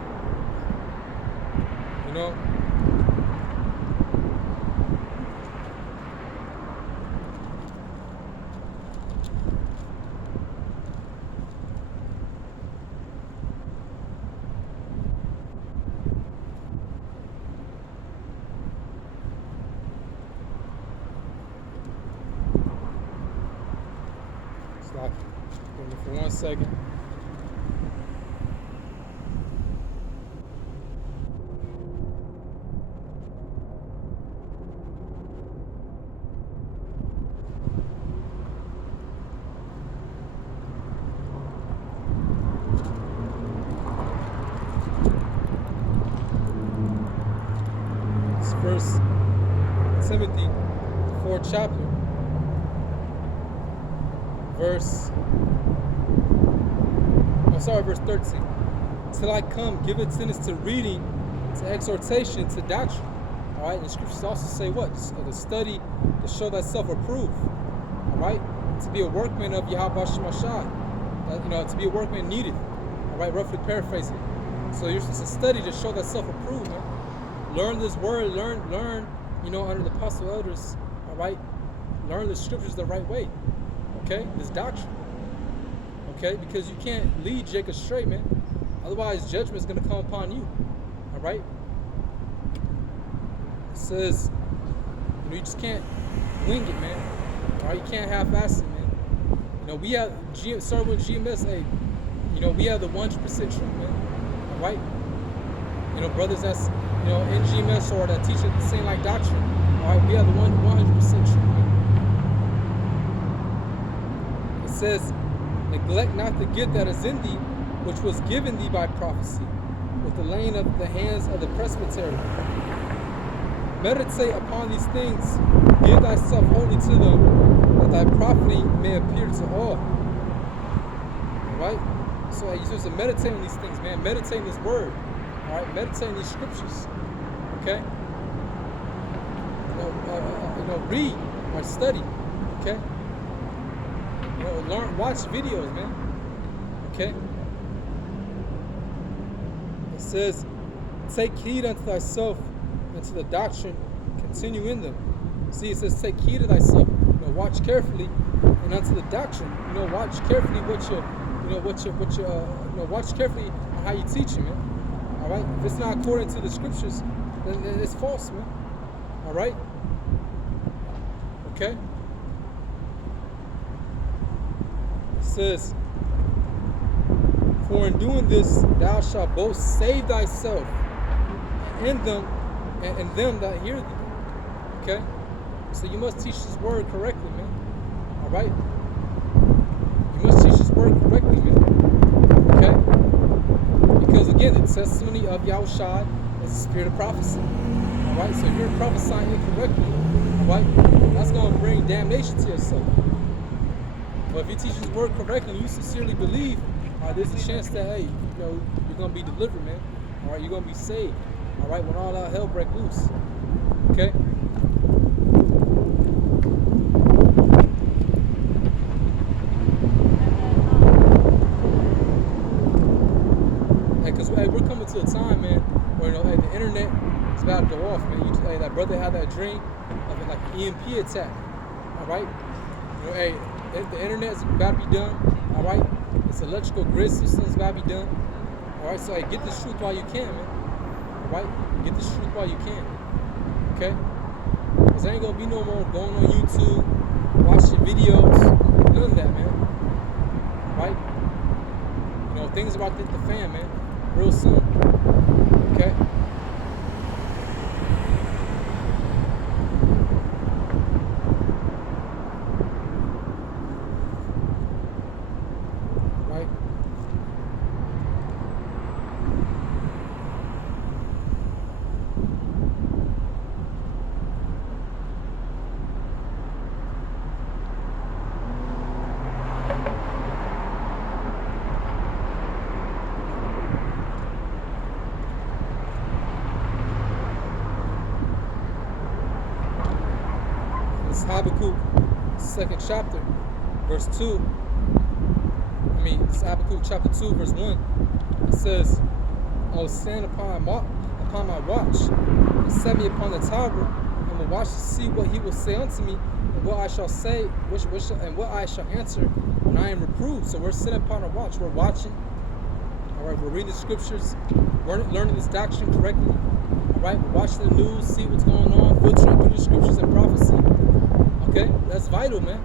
Stop. Give me for 1 second. It's First Timothy 4th chapter, verse 13. Till I come, give attendance to reading, to exhortation, to doctrine. All right, and the scriptures also say what? To study, to show thyself approved. All right, to be a workman of Yahweh Shemashah. To be a workman needed. All right, roughly paraphrasing. So you're supposed to study to show thyself approved, man. Learn this word, learn, under the apostle elders. All right, learn the scriptures the right way. Okay, this doctrine. Okay, because you can't lead Jacob astray, man. Otherwise, judgment is going to come upon you. All right. It says, you just can't wing it, man. All right, you can't half-ass it, man. We have start with GMS. Hey, we have the 100% truth, man. All right. Brothers that's in GMS or that teach the same like doctrine. All right, we have the 100% truth, man. It says, neglect not the gift that is in thee, which was given thee by prophecy, with the laying of the hands of the presbytery. Meditate upon these things, give thyself wholly to them, that thy profiting may appear to all. Alright? So you're supposed to meditate on these things, man. Meditate on this word. Alright? Meditate on these scriptures. Okay? Read or study. Okay? Learn, watch videos, man. Okay? It says, take heed unto thyself and to the doctrine, continue in them. See, it says, take heed to thyself. Watch carefully, and unto the doctrine. Watch carefully watch carefully on how you teach it, man. All right. If it's not according to the scriptures, then it's false, man. All right. Okay. It says, for in doing this, thou shalt both save thyself and them that hear thee. Okay? So you must teach this word correctly, man. All right? You must teach this word correctly, man. Okay? Because again, the testimony of Yahushua is the spirit of prophecy. All right? So if you're prophesying incorrectly, all right, that's going to bring damnation to yourself. But if you teach this word correctly and you sincerely believe, there's a chance that, hey, you're going to be delivered, man. All right? You're going to be saved. All right? When all out hell break loose. Okay? Because we're coming to a time, man, where the internet is about to go off, man. That brother had that dream of like an EMP attack. All right? The internet is about to be done. All right? This electrical grid system is about to be done. All right? So get this truth while you can, man. All right? Get this truth while you can. Okay? Because there ain't gonna be no more going on YouTube watching videos, none of that, man. Right? You know, things about to hit the fan, man, real soon. Okay? Right? It's Habakkuk, second chapter, verse 2. It's Habakkuk chapter 2, verse 1. It says, I will stand upon my watch, and set me upon the tower, and will watch to see what he will say unto me, and what I shall say, and what I shall answer when I am reproved. So we're sitting upon our watch. We're watching. All right, we're reading the scriptures, learning this doctrine correctly. All right, we're watching the news, see what's going on, filtering through the scriptures and prophecy. Okay, that's vital, man.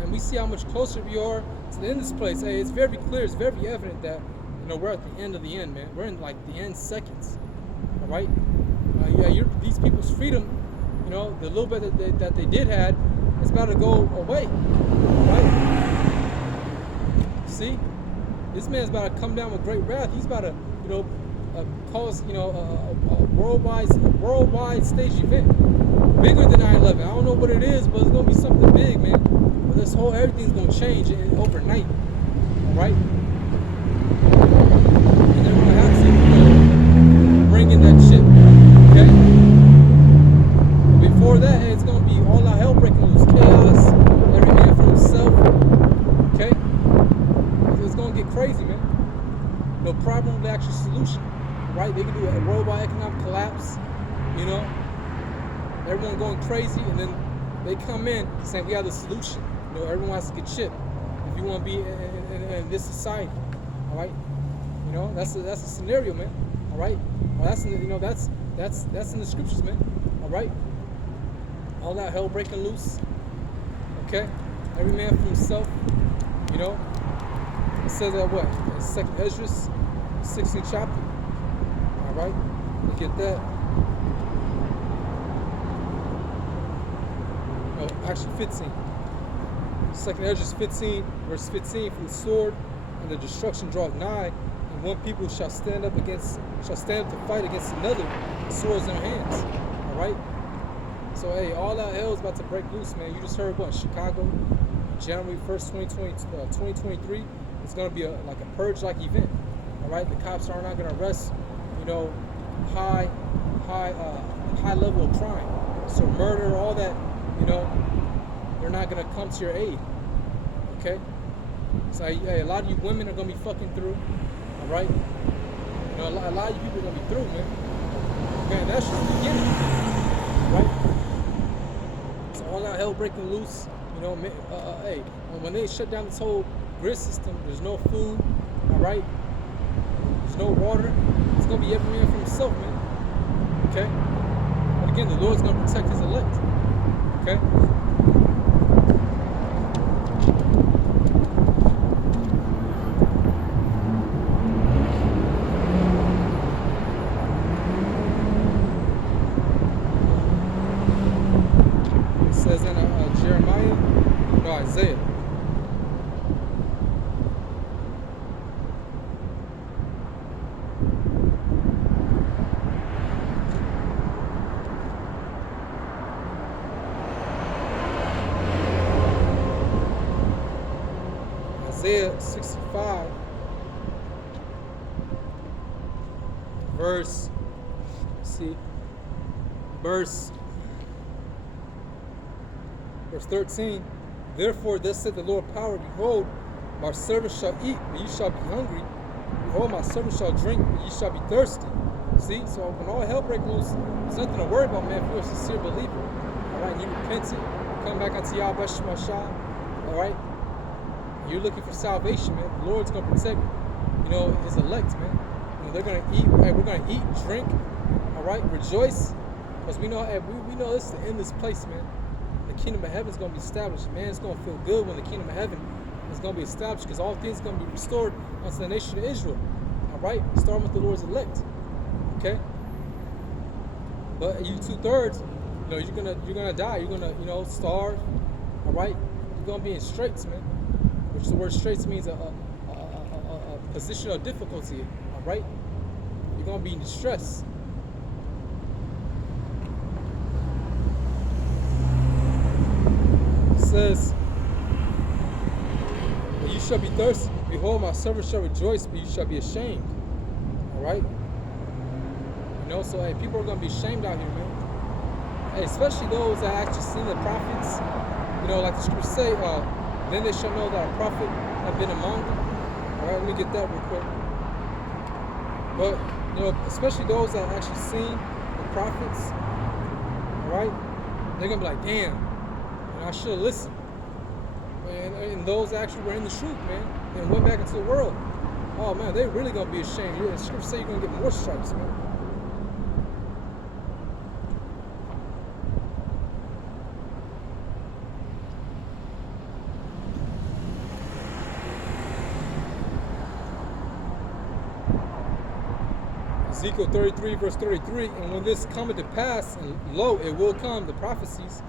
And we see how much closer we are to the end of this place. Hey, it's very clear, it's very evident that we're at the end of the end, man. We're in like the end seconds. All right, these people's freedom, the little bit that they did had, is about to go away. Right? See, this man's about to come down with great wrath. He's about to, cause a worldwide stage event, bigger than 9/11. I don't know what it is, but it's gonna be something big, man. But everything's gonna change overnight. All right, and they're gonna have to bring in that chip. Okay. Before that, it's gonna be all out hell breaking loose, chaos, every man for himself. Okay, it's gonna get crazy, man. No problem with the actual solution. Right? They can do a worldwide economic collapse, everyone going crazy, and then they come in saying we have the solution. Everyone has to get chipped if you want to be in this society. All right, that's a scenario, man. All right, well, that's in the scriptures, man. All right, all that hell breaking loose. Okay, every man for himself. It says that what? In 2nd Ezra, 16th chapter. All right, look at that. Oh, actually 15. 2nd Ezra 15, verse 15. For the sword and the destruction draweth nigh, and one people shall stand up to fight against another, with swords in their hands. All right. So hey, all that hell is about to break loose, man. You just heard what? Chicago, January 1st, 2023. It's gonna be like a purge-like event. All right. The cops are not gonna arrest high level of crime. So murder, all that, they're not gonna come to your aid. Okay? So a lot of you women are gonna be fucking through. All right? A lot of you people are gonna be through, man. Man, that's just the beginning. Right? So all that hell breaking loose. Hey, when they shut down this whole grid system, there's no food. All right? There's no water. It's gonna be every man for himself, man. Okay? But again, the Lord's gonna protect his elect. Okay? It says in Isaiah. Isaiah 65, verse 13. Therefore, thus said the Lord power, behold, my servants shall eat, but ye shall be hungry. Behold, my servants shall drink, but ye shall be thirsty. See, so when all hell breaks loose, there's nothing to worry about, man, if you're a sincere believer. All right, you repented, come back unto Yahweh Shemashah. All right, you're looking for salvation, man. The Lord's gonna protect, his elect, man. They're gonna eat. Right? We're gonna eat, drink. All right, rejoice, because we know this is the end of this place, man. the kingdom of heaven is going to be established. Man, it's going to feel good when the kingdom of heaven is going to be established, because all things are going to be restored unto the nation of Israel. All right, starting with the Lord's elect. Okay, but you 2/3, you're gonna die. You're gonna starve. All right, you're gonna be in straits, man. Which the word straits means a position of difficulty. All right, you're gonna be in distress. It says, "When you shall be thirsty, behold, my servant shall rejoice, but you shall be ashamed." All right. So hey, people are gonna be ashamed out here, man. Hey, especially those that actually seen the prophets. Like the scriptures say, then they shall know that a prophet have been among them. All right, let me get that real quick. But especially those that actually seen the prophets. All right, they're gonna be like, damn, I should have listened. And those that actually were in the truth, man, and went back into the world. Oh man, they really gonna be ashamed. The scriptures say you're gonna get more stripes, man. Ezekiel 33, verse 33, and when this cometh to pass, and lo, it will come, the prophecies,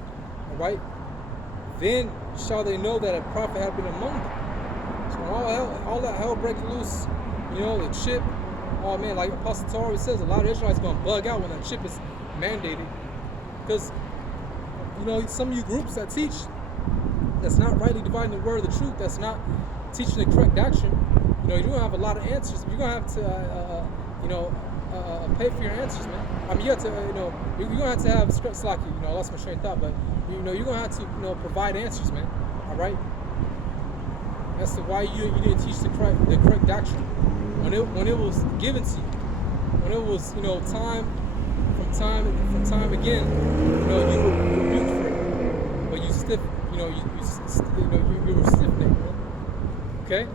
all right, then shall they know that a prophet had been among them. So when all that hell break loose, the chip, oh man, like Apostle Torah says, a lot of Israelites going to bug out when that chip is mandated. Because, some of you groups that teach, that's not rightly dividing the word of the truth, that's not teaching the correct doctrine, you're going to have a lot of answers. You're going to have to, pay for your answers, man. I mean, you have to, you're gonna have to have slacky. I lost my train of thought, but you're gonna have to, provide answers, man. All right. As to why you didn't teach the correct doctrine when it was given to you, when it was, time again, you were rebuked for it, but you stiff, you were stiff-necked, man. Okay.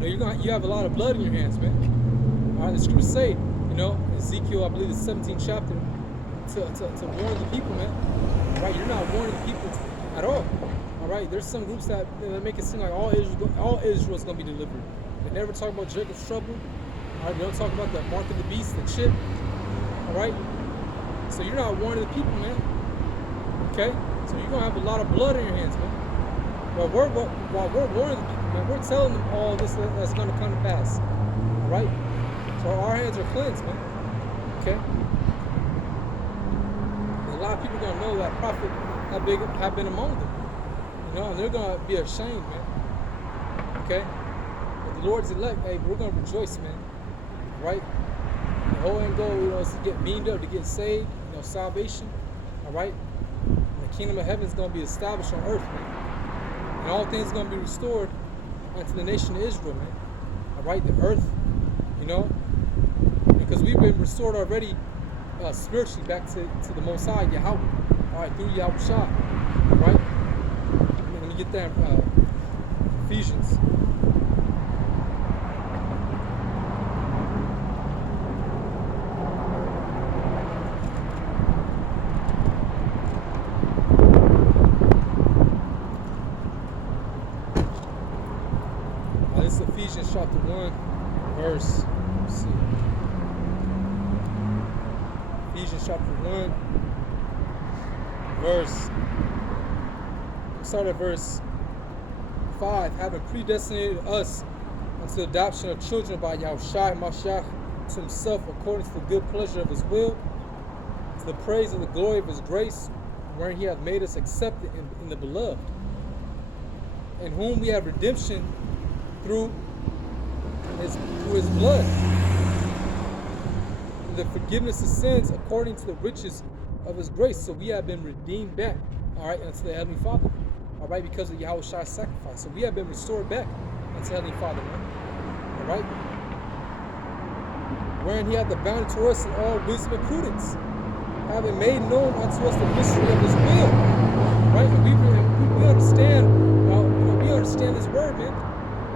You have a lot of blood in your hands, man. All right, the scriptures say, Ezekiel, I believe the 17th chapter, to warn the people, man. All right, you're not warning the people at all. All right, there's some groups that make it seem like all Israel is going to be delivered. They never talk about Jacob's trouble. All right, they don't talk about the mark of the beast, the chip. All right, so you're not warning the people, man. Okay, so you're going to have a lot of blood in your hands, man. While we're warning the people, man, we're telling them all this that's going to come to pass. All right. So our hands are cleansed, man. Okay? A lot of people are going to know that prophet have been among them. And they're going to be ashamed, man. Okay? But the Lord's elect, hey, we're going to rejoice, man. Right? The whole end goal, is to get beamed up, to get saved, salvation. All right? And the kingdom of heaven is going to be established on earth, man. And all things are going to be restored unto the nation of Israel, man. All right? The earth, because we've been restored already spiritually back to the Most High, Yahweh. All right, through Yahweh Shah. All right? Let me get that Ephesians. This is Ephesians chapter 1, verse, let's see. Ephesians chapter 1, start at verse 5. Having predestinated us unto the adoption of children by Yahushua Mashiach to himself according to the good pleasure of his will, to the praise of the glory of his grace, wherein he hath made us accepted in the beloved, in whom we have redemption through his blood, the forgiveness of sins according to the riches of his grace. So we have been redeemed back, all right, unto the Heavenly Father, all right, because of Yahushua's sacrifice. So we have been restored back unto the Heavenly Father, man, all right, wherein he hath abounded to us in all wisdom and prudence, having made known unto us the mystery of his will, right? And we understand, we understand this word, man.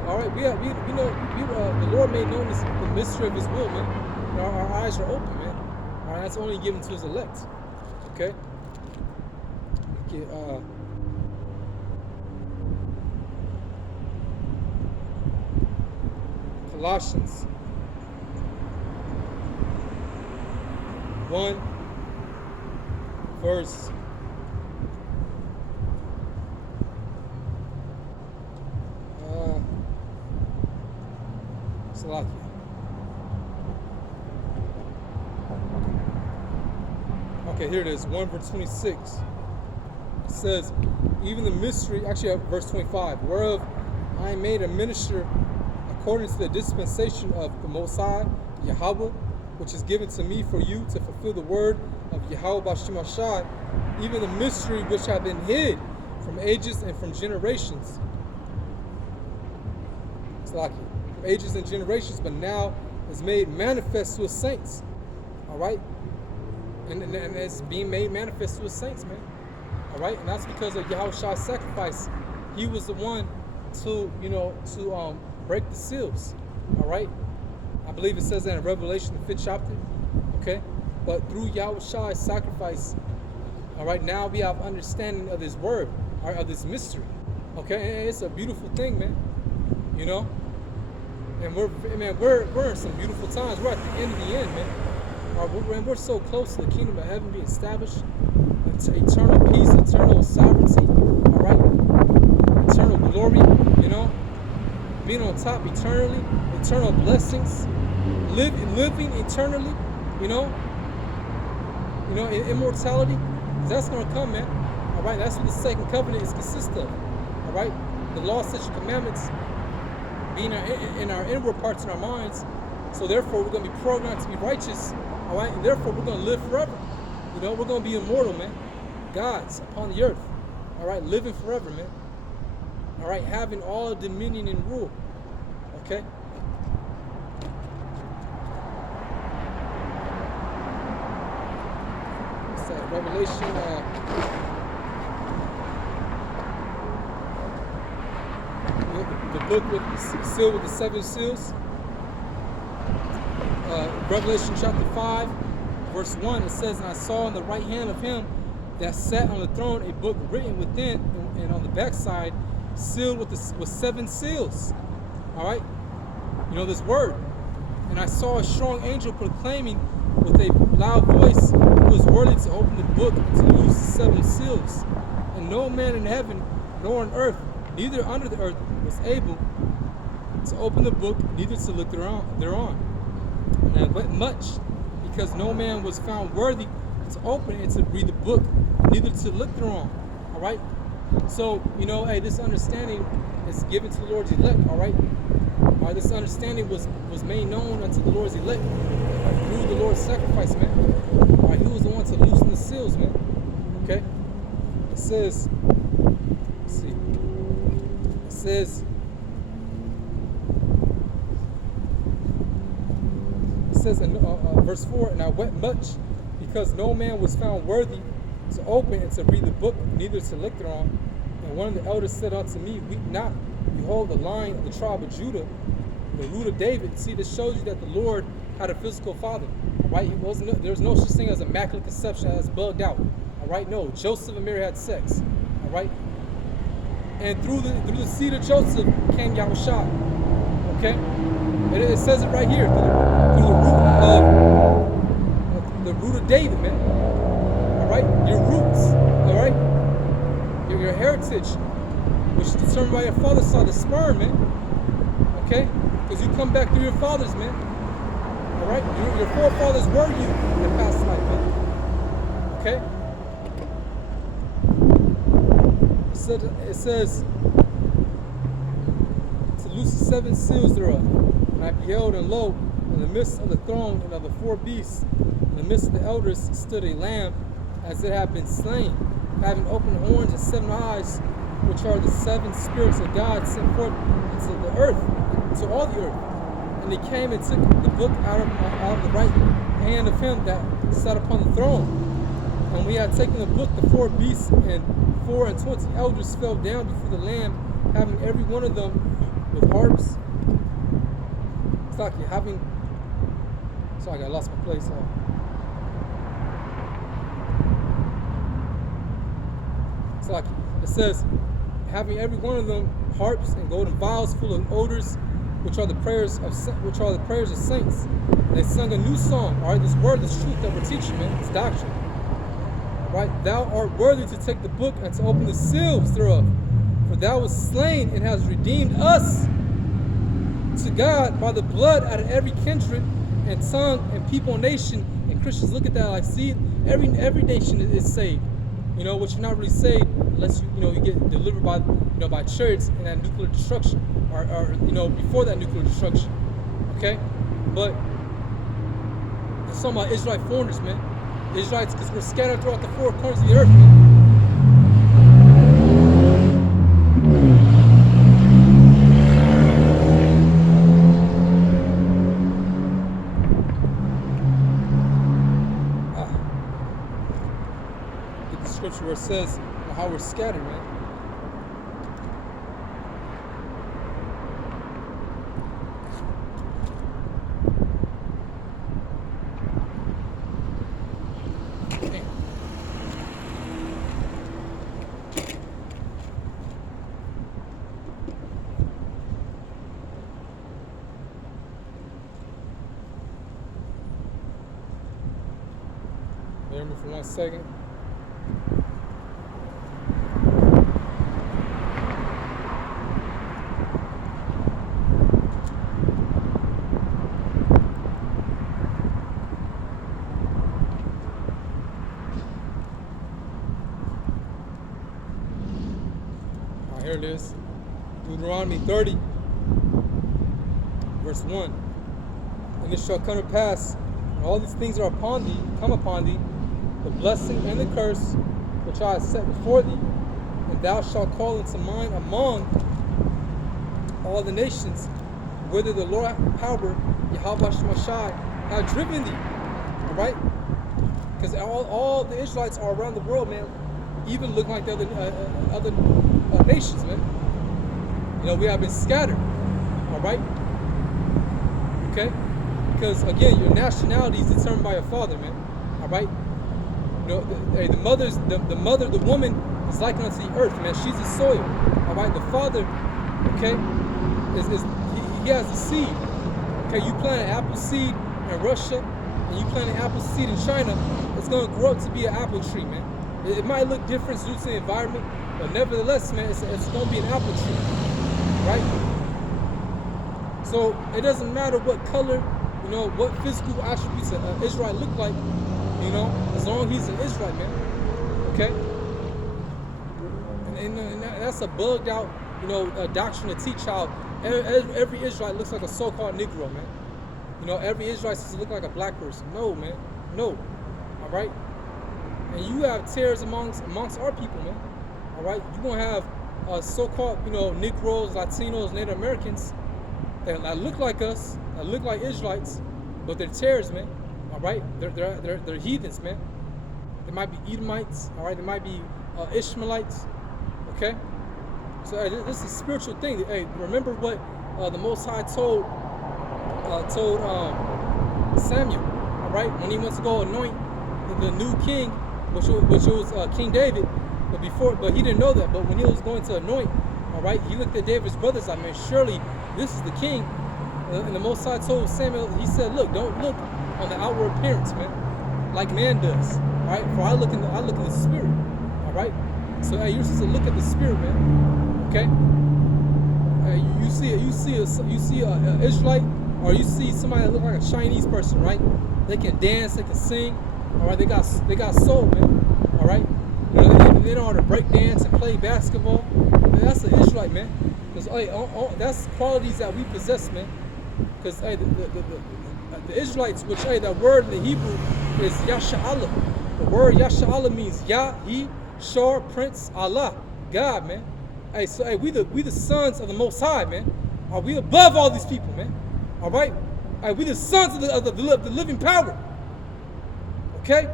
All right, we know the Lord made known the mystery of his will, man. Our eyes are open, man. All right, that's only given to his elect. Okay? Okay, Colossians 1 verse Salakia. Okay, here it is, 1 verse 26. It says, even the mystery, actually verse 25, whereof I am made a minister according to the dispensation of the Most High, Yahweh, which is given to me for you to fulfill the word of Yahweh Bashim Ashad, even the mystery which have been hid from ages and from generations. It's like from ages and generations, but now is made manifest to his saints. All right? And it's being made manifest to his saints, man. All right? And that's because of Yahushua's sacrifice. He was the one to, break the seals. All right? I believe it says that in Revelation, the 5th chapter. Okay? But through Yahushua's sacrifice, all right, now we have understanding of this word, or of this mystery. Okay? And it's a beautiful thing, man. You know? And we're in some beautiful times. We're at the end of the end, man. We're so close to the kingdom of heaven being established. Eternal peace, eternal sovereignty, all right? Eternal glory, being on top eternally, eternal blessings, living eternally, immortality. That's going to come, man. All right, that's what the second covenant is consist of. All right, the law, statutes, commandments being in our inward parts in our minds. So therefore, we're going to be programmed to be righteous. All right, and therefore we're going to live forever. We're going to be immortal, man. Gods upon the earth. All right, living forever, man. All right, having all dominion and rule. Okay. What's that? Revelation. The book sealed with the 7 seals. Revelation chapter 5, verse 1, it says, and I saw in the right hand of him that sat on the throne a book written within, and on the backside sealed with 7 seals. All right, this word. And I saw a strong angel proclaiming with a loud voice, who is worthy to open the book and to loose the 7 seals. And no man in heaven nor on earth, neither under the earth, was able to open the book, neither to look thereon. And I wept much, because no man was found worthy to open it and to read the book, neither to look thereon. All right. So hey, this understanding is given to the Lord's elect. All right. This understanding was made known unto the Lord's elect through the Lord's sacrifice, man. All right. He was the one to loosen the seals, man. Okay. It says. Let's see. It says. It says in verse 4, and I wept much, because no man was found worthy to open and to read the book, neither to look thereon. And one of the elders said unto me, weep not. Behold, the Lion of the tribe of Judah, the root of David. See, this shows you that the Lord had a physical father. All right, there was no such thing as immaculate conception as bugged out. All right, no, Joseph and Mary had sex. All right, and through the seed of Joseph came Yahushua. Okay. It says it right here, through the root of David, man. All right, your roots, all right, your heritage, which is determined by your father's side, the sperm, man. Okay, because you come back through your fathers, man. All right, your forefathers were you in the past life, man. Okay. It says to loose the 7 seals thereof. And I beheld, and lo, in the midst of the throne and of the 4 beasts, in the midst of the elders, stood a lamb, as it had been slain, having open horns and 7 eyes, which are the 7 spirits of God sent forth into the earth, into all the earth. And he came and took the book out of the right hand of him that sat upon the throne. And we had taken the book, the 4 beasts and 24 elders fell down before the Lamb, having every one of them with harps. Sorry, I lost my place. like it says, having every one of them harps and golden vials full of odors, which are the prayers of saints. And they sung a new song. All right, this word, this truth that we're teaching, man, this doctrine. Right, thou art worthy to take the book and to open the seals thereof, for thou wast slain and hast redeemed us to God by the blood out of every kindred and tongue and people and nation. And Christians look at that like, see, every nation is saved. You know, which you're not really saved unless you get delivered by by chariots in that nuclear destruction, or before that nuclear destruction. Okay, but it's talking about Israelite foreigners, man. Israelites, because we're scattered throughout the four corners of the earth, man. Get the scripture where it says how we're scattered, man. Bear with me for 1 second. Alright, here it is. Deuteronomy 30, verse 1. And it shall come to pass, when all these things are come upon thee, the blessing and the curse which I have set before thee, and thou shalt call into mind among all the nations whither the Lord power, Yahweh Shemashai, have driven thee. Alright? Because all the Israelites are around the world, man, even looking like the other nations, man. We have been scattered. Alright? Okay? Because again, your nationality is determined by your father, man. Alright? The woman is likened unto the earth, man. She's the soil. All right. The father, okay, he has the seed. Okay. You plant an apple seed in Russia, and you plant an apple seed in China. It's gonna grow up to be an apple tree, man. It might look different due to the environment, but nevertheless, man, it's gonna be an apple tree, right? So it doesn't matter what color, what physical attributes an Israelite look like. As long as he's an Israelite, man. Okay? And that's a bugged out, doctrine to teach how every Israelite looks like a so-called Negro, man. Every Israelite supposed to look like a black person. No, man. No. Alright? And you have tares amongst our people, man. Alright? You're going to have so-called, Negroes, Latinos, Native Americans that look like us, that look like Israelites, but they're tares, man. All right, they're heathens, man. They might be Edomites. All right, they might be Ishmaelites. Okay, so this is a spiritual thing. Hey, remember what the Most High told Samuel. All right, when he wants to go anoint the new king, which was King David, but he didn't know that. But when he was going to anoint, all right, he looked at David's brothers. I mean, surely this is the king. And the Most High told Samuel, he said, look, don't look on the outward appearance, man, like man does. All right, for I look in the spirit. All right, so hey, you're supposed to look at the spirit, man. Okay, you see a Israelite, or you see somebody that look like a Chinese person, right? They can dance, they can sing. All right, they got soul, man. All right, they know how to break dance and play basketball. Man, that's an Israelite, man. Because that's qualities that we possess, man. Because hey, the Israelites, which that word in the Hebrew is Yasha'Allah. The word Yasha'Allah means Yah, He, Shar, Prince, Allah, God, man. Hey, so hey, we the sons of the Most High, man. Are we above all these people, man? All right. Hey, we the sons of the living power. Okay.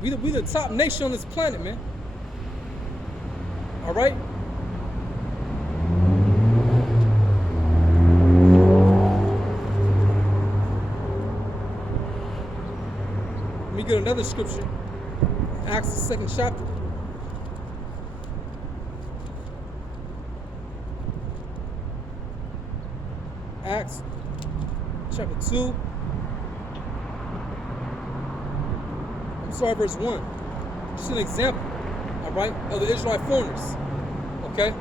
We the top nation on this planet, man. All right. Let me get another scripture. Acts the 2nd chapter. Acts chapter 2. I'm sorry, verse 1. Just an example, all right, of the Israelite foreigners. Okay?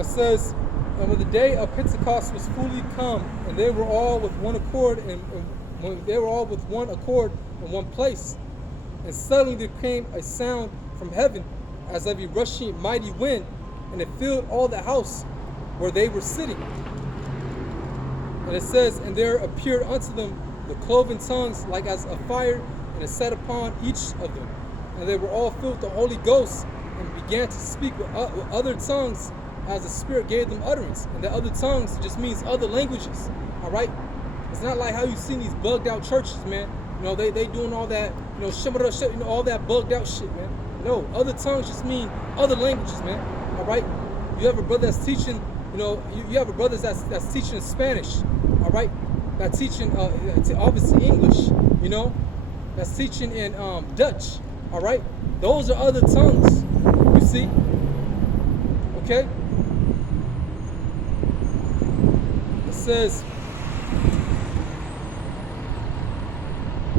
It says, and when the day of Pentecost was fully come, and they were all with one accord, and they were all with one accord in one place, and suddenly there came a sound from heaven, as of a rushing mighty wind, and it filled all the house where they were sitting. And it says, and there appeared unto them the cloven tongues like as of fire, and it sat upon each of them. And they were all filled with the Holy Ghost, and began to speak with other tongues as the Spirit gave them utterance. And the other tongues just means other languages. All right? It's not like how you see these bugged out churches, man. You know, they doing all that, you know, shit, you know, all that bugged out shit, man. No, other tongues just mean other languages, man. All right? You have a brother that's teaching, you know, you have a brother that's teaching Spanish, all right? That's teaching, obviously English, you know? That's teaching in Dutch, all right? Those are other tongues, you see? Okay? It says,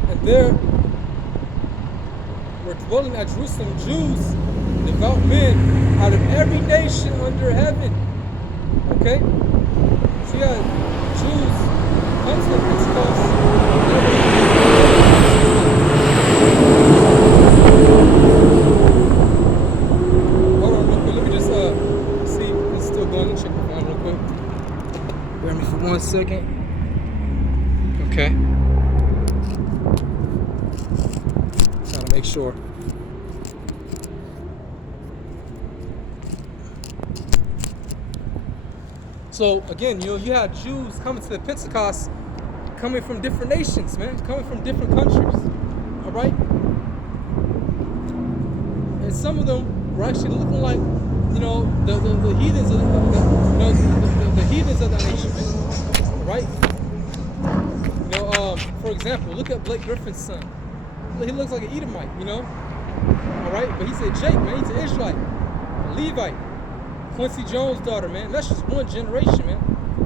and there were dwelling at Jerusalem Jews, devout men out of every nation under heaven. Okay? So you had Jews come to the Pentecost. Hold on real quick. Let me just see if it's still going and check the phone real quick. Bear me for 1 second. Okay. Trying to make sure. So again, you know, you had Jews coming to the Pentecost, coming from different nations, man, coming from different countries. All right, and some of them were actually looking like, you know, the heathens of the heathens of the nation, man. Right? You know, for example, look at Blake Griffin's son. He looks like an Edomite, you know. All right, but he's a Jake, man. He's an Israelite, a Levite. Quincy Jones' daughter, man. That's just one generation, man.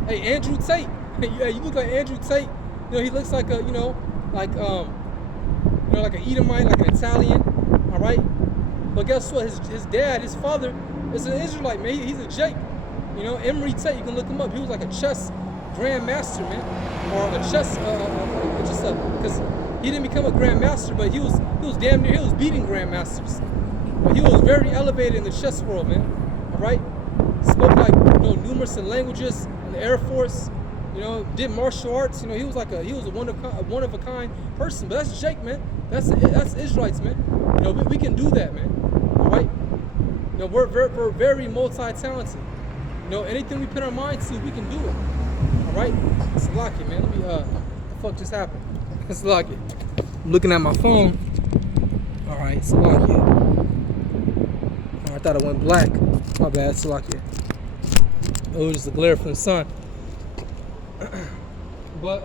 Hey, Andrew Tate. Hey, you look like Andrew Tate. You know, he looks like a, you know, like like an Edomite, like an Italian. All right. But guess what? His dad, his father, is an Israelite, man. He's a Jake. You know, Emery Tate. You can look him up. He was like a chess grandmaster, man, or a chess, because he didn't become a grandmaster, but he was damn near. He was beating grandmasters. But he was very elevated in the chess world, man. All right. Spoke like, you know, numerous languages in the Air Force, you know, did martial arts, you know, he was a one of a kind person. But that's Jake, man. That's Israelites, man. You know, we can do that, man. All right. You know, we're very multi-talented. You know, anything we put our mind to, we can do it. All right. It's lucky, man. Let me what the fuck just happened? It's lucky. I'm looking at my phone. All right, it's lucky. I thought it went black. My bad, Salakia. It was just the glare from the sun. But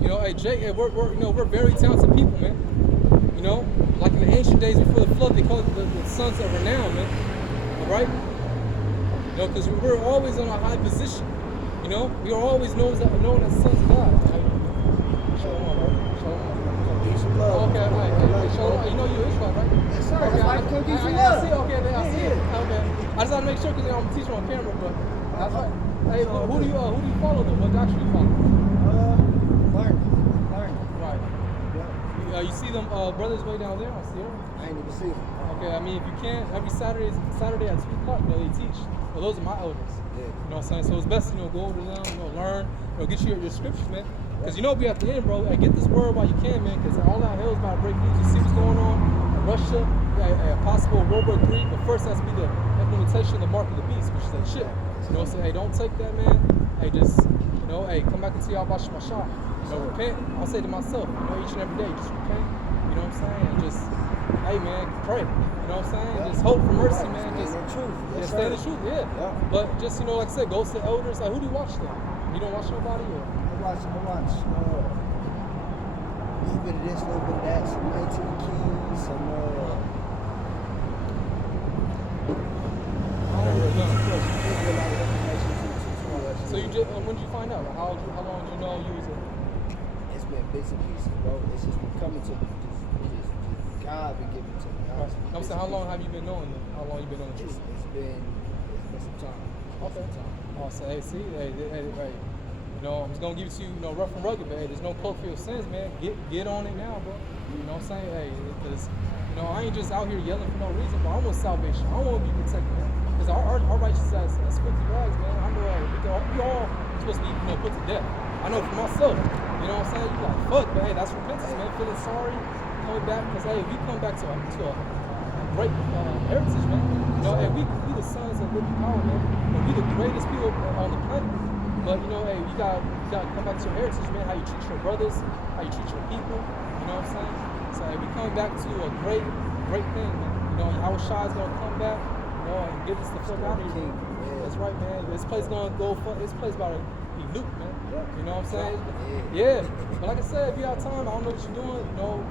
you know, hey Jake, hey, we're very talented people, man. You know, like in the ancient days before the flood, they called it the sons of renown, man. All right. You know, because we're always on a high position. You know, we are always known as sons of God. Okay, right. Hey, Shalom. You know you're Israel, right? Yes, sir. Okay, I see. Okay, I see it. Okay. I just want to make sure because I'm teaching on camera, but that's right. Hey, who do you follow though? What doctrine do you follow? Learn. Right. Yeah. You see them brothers way down there? I see them. I ain't even see them. Okay, I mean if you can, every Saturday at 2:00, you know, they teach. Well, those are my elders. Yeah. You know what I'm saying? So it's best, you know, go over to them, you know, learn, you know, get your scriptures, man. Because you know, be at the end, bro. Hey, get this word while you can, man. Because all that hell is about to break news. You see what's going on in Russia, a possible World War III. But first, has to be the implementation of the mark of the beast, which is that shit. You know, so hey, don't take that, man. Hey, just, you know, hey, come back and see Al-Bash Mashah. You know, repent. I'll say to myself, you know, each and every day, just repent. You know what I'm saying? And just, hey, man, pray. You know what I'm saying? Just hope for mercy, man. Just the truth. Yeah, stay in the truth, yeah. But just, you know, like I said, go to the elders. Like, who do you watch then? You don't watch nobody, or? I watch little bit of this, a little bit of that, some 19 keys, some I never heard none. So you It's just when did you find out? Like, how long did you know you was a been bits and pieces, bro. It's just been coming to me. Just God been giving it to me. Right. I'm saying, how long have you been knowing them? How long you been knowing the truth? It's been some time. Okay. Oh, so hey, see, hey, you know, I'm just gonna give it to you, you know, rough and rugged, but hey, there's no cloak for your sins, man. Get on it now, bro. You know what I'm saying? Hey, because you know, I ain't just out here yelling for no reason, but I want salvation. I want to be protected, man. Because our righteousness as 50 rags, man. I know we all supposed to be, you know, put to death. I know for myself. You know what I'm saying? You like, fuck, but hey, that's repentance, man. Feeling sorry, coming back, because hey, we come back to a great heritage, man. You know, hey, we the sons of living power, man. And we the greatest people on the planet. But you know, hey, you gotta come back to your heritage, man. How you treat your brothers, how you treat your people. You know what I'm saying? So hey, we coming back to a great thing, man. You know, Yahweh Shai is gonna come back, you know, and get us the fuck out of here. That's right, man. This place gonna go. This place about to be nuked, man. You know what I'm saying? Yeah. But like I said, if you have time, I don't know what you're doing. You know,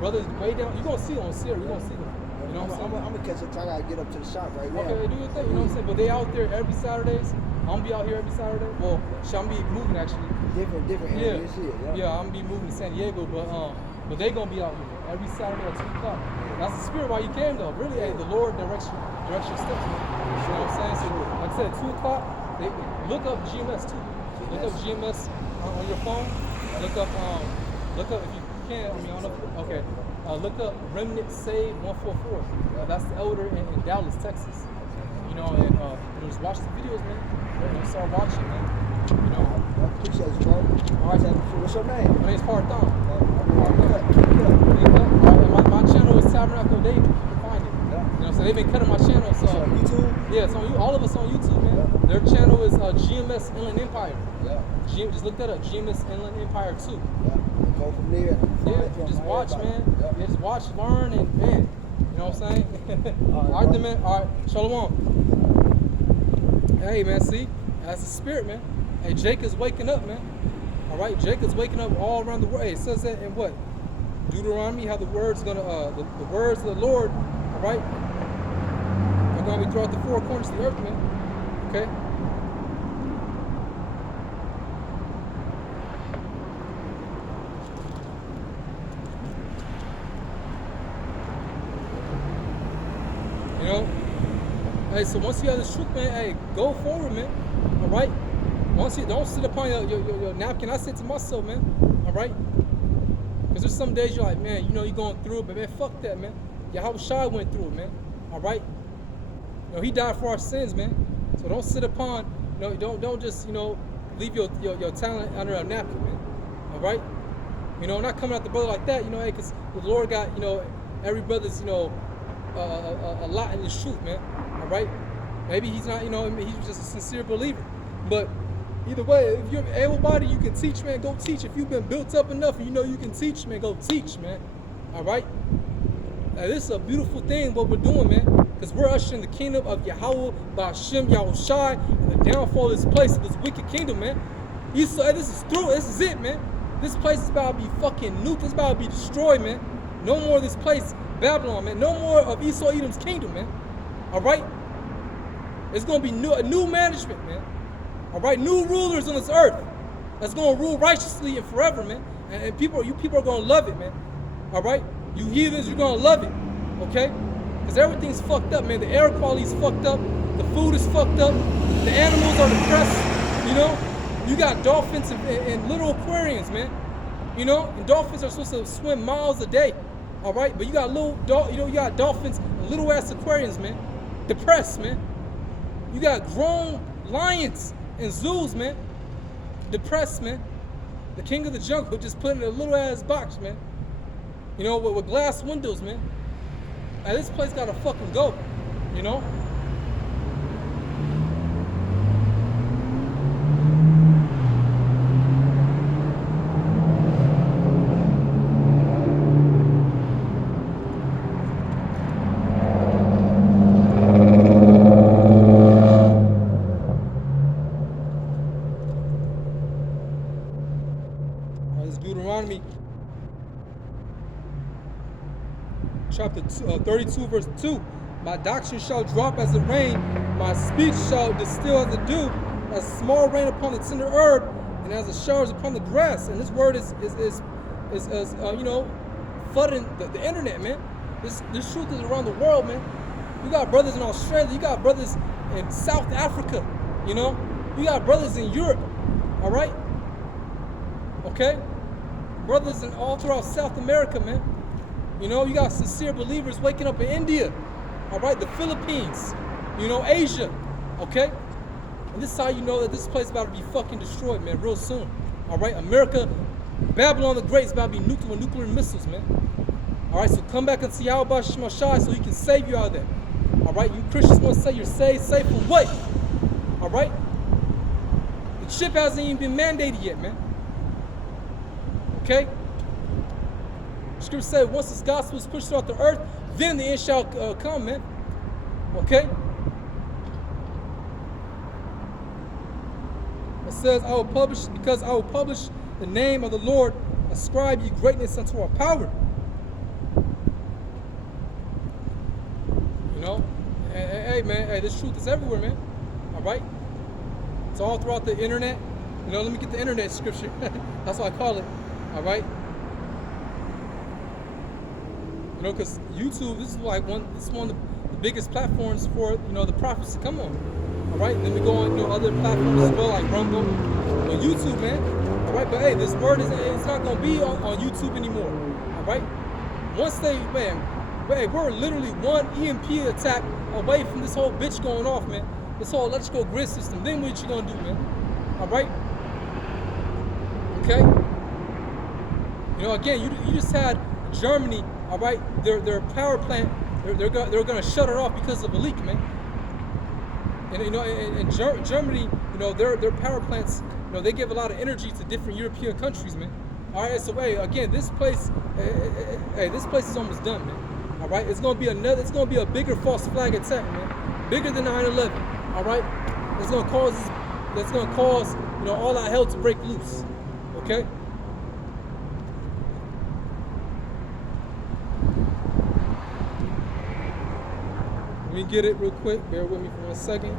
brothers way down. You're gonna see them on Sierra. You're gonna see them. You know what I'm saying? I'm gonna catch up. I gotta get up to the shop right now. Okay, do your thing. You know what I'm saying? But they out there every Saturdays. I'm gonna be out here every Saturday. Well, I'm gonna be moving actually. Different areas here. Yeah, I'm gonna be moving to San Diego, but they gonna be out here every Saturday at 2 o'clock. That's the spirit why you came though. Really, hey, the Lord directs your steps. Man. You know what I'm saying? So like I said, 2 o'clock. They look up GMS too. Look up GMS on your phone. Look up if you can. I mean, I don't know. Okay. Look up Remnant Save 144. That's the elder in Dallas, Texas. You know, and just watch the videos, man. You know, start watching, man. You know. I appreciate you, bro. All right. What's your name? My name's Parthan. Good. My channel is Tabernacle David. You can find it. Yeah. You know, so they've been cutting my channel. So on YouTube? Yeah, it's on you. All of us on YouTube, man. Yeah. Their channel is GMS Inland Empire. Yeah. Just look that up. GMS Inland Empire 2. Yeah. Go from there. Yeah, just watch, man. Yeah. Yeah, just watch, learn, and man. You know what I'm saying? All right, All right, then, man. All right, Shalom. Hey, man, see? That's the spirit, man. Hey, Jacob's waking up, man. All right, Jacob's waking up all around the world. Hey, it says that in what? Deuteronomy, how the words gonna, the words of the Lord, all right, are gonna be throughout the four corners of the earth, man. Okay? You know? Hey, so once you have this truth, man, hey, go forward, man. All right? Once you don't sit upon your napkin, I said to myself, man, all right? Because there's some days you're like, man, you know, you're going through it, but man, fuck that, man. Yahweh Shai went through it, man. All right? You know, he died for our sins, man. So don't sit upon, you know, don't just, you know, leave your talent under a napkin, man. All right? You know, not coming at the brother like that, you know, hey, because the Lord got, you know, every brother's, you know, a lot in his truth, man. All right? Maybe he's not, you know, he's just a sincere believer. But either way, if you're able-bodied, you can teach, man. Go teach. If you've been built up enough and you know you can teach, man, go teach, man. All right? Now, this is a beautiful thing, what we're doing, man. Because we're ushering the kingdom of Yahweh, Ba'ashem, Yahweh Shai, and the downfall of this place, of this wicked kingdom, man. This is through. This is it, man. This place is about to be fucking nuked. It's about to be destroyed, man. No more of this place, Babylon, man. No more of Esau Edom's kingdom, man. All right? It's going to be a new management, man. All right? New rulers on this earth that's going to rule righteously and forever, man. And you people are going to love it, man. All right? You heathens, you're going to love it, okay? Because everything's fucked up, man. The air quality's fucked up. The food is fucked up. The animals are depressed, you know? You got dolphins in little aquariums, man. You know? And dolphins are supposed to swim miles a day, all right? But you got you got dolphins in little-ass aquariums, man. Depressed, man. You got grown lions in zoos, man. Depressed, man. The king of the jungle just put in a little-ass box, man. You know, with glass windows, man. And this place gotta fucking go, you know? This is Deuteronomy chapter 32, verse 2. My doctrine shall drop as the rain, my speech shall distill as the dew, as small rain upon the tender herb, and as the showers upon the grass. And this word is flooding the internet, man. This truth is around the world, man. You got brothers in Australia, you got brothers in South Africa, you know, you got brothers in Europe, all right? Okay? Brothers in all throughout South America, man. You know, you got sincere believers waking up in India, all right? The Philippines, you know, Asia, okay? And this is how you know that this place is about to be fucking destroyed, man, real soon, all right? America, Babylon the Great is about to be nuked with nuclear missiles, man. All right, so come back and see Yahweh Shemashai so he can save you out of there. All right, you Christians want to say you're saved. Saved from what? All right? The chip hasn't even been mandated yet, man. Okay? Scripture said once this gospel is pushed throughout the earth, then the end shall come, man. Okay? It says, because I will publish the name of the Lord, ascribe ye greatness unto our power. You know? Hey, man, hey, this truth is everywhere, man. All right? It's all throughout the internet. You know, let me get the internet scripture. That's what I call it. All right? You know, because YouTube, this is one of the biggest platforms for, you know, the prophets to come on. All right? And then we go on, you know, other platforms as well, like Rumble. But YouTube, man. All right? But hey, this word it's not going to be on YouTube anymore. All right? Once they, man, hey, we're literally one EMP attack away from this whole bitch going off, man. This whole electrical grid system. Then what you gonna do, man? All right? Okay? You know, again, you just had Germany, all right? Their power plant, they're gonna shut it off because of a leak, man. And you know, in Germany, you know, their power plants, you know, they give a lot of energy to different European countries, man. All right, so hey, again, this place is almost done, man. All right, it's gonna be a bigger false flag attack, man, bigger than 9/11. All right, that's gonna cause, you know, all our hell to break loose. Okay. Let me get it real quick. Bear with me for 1 second.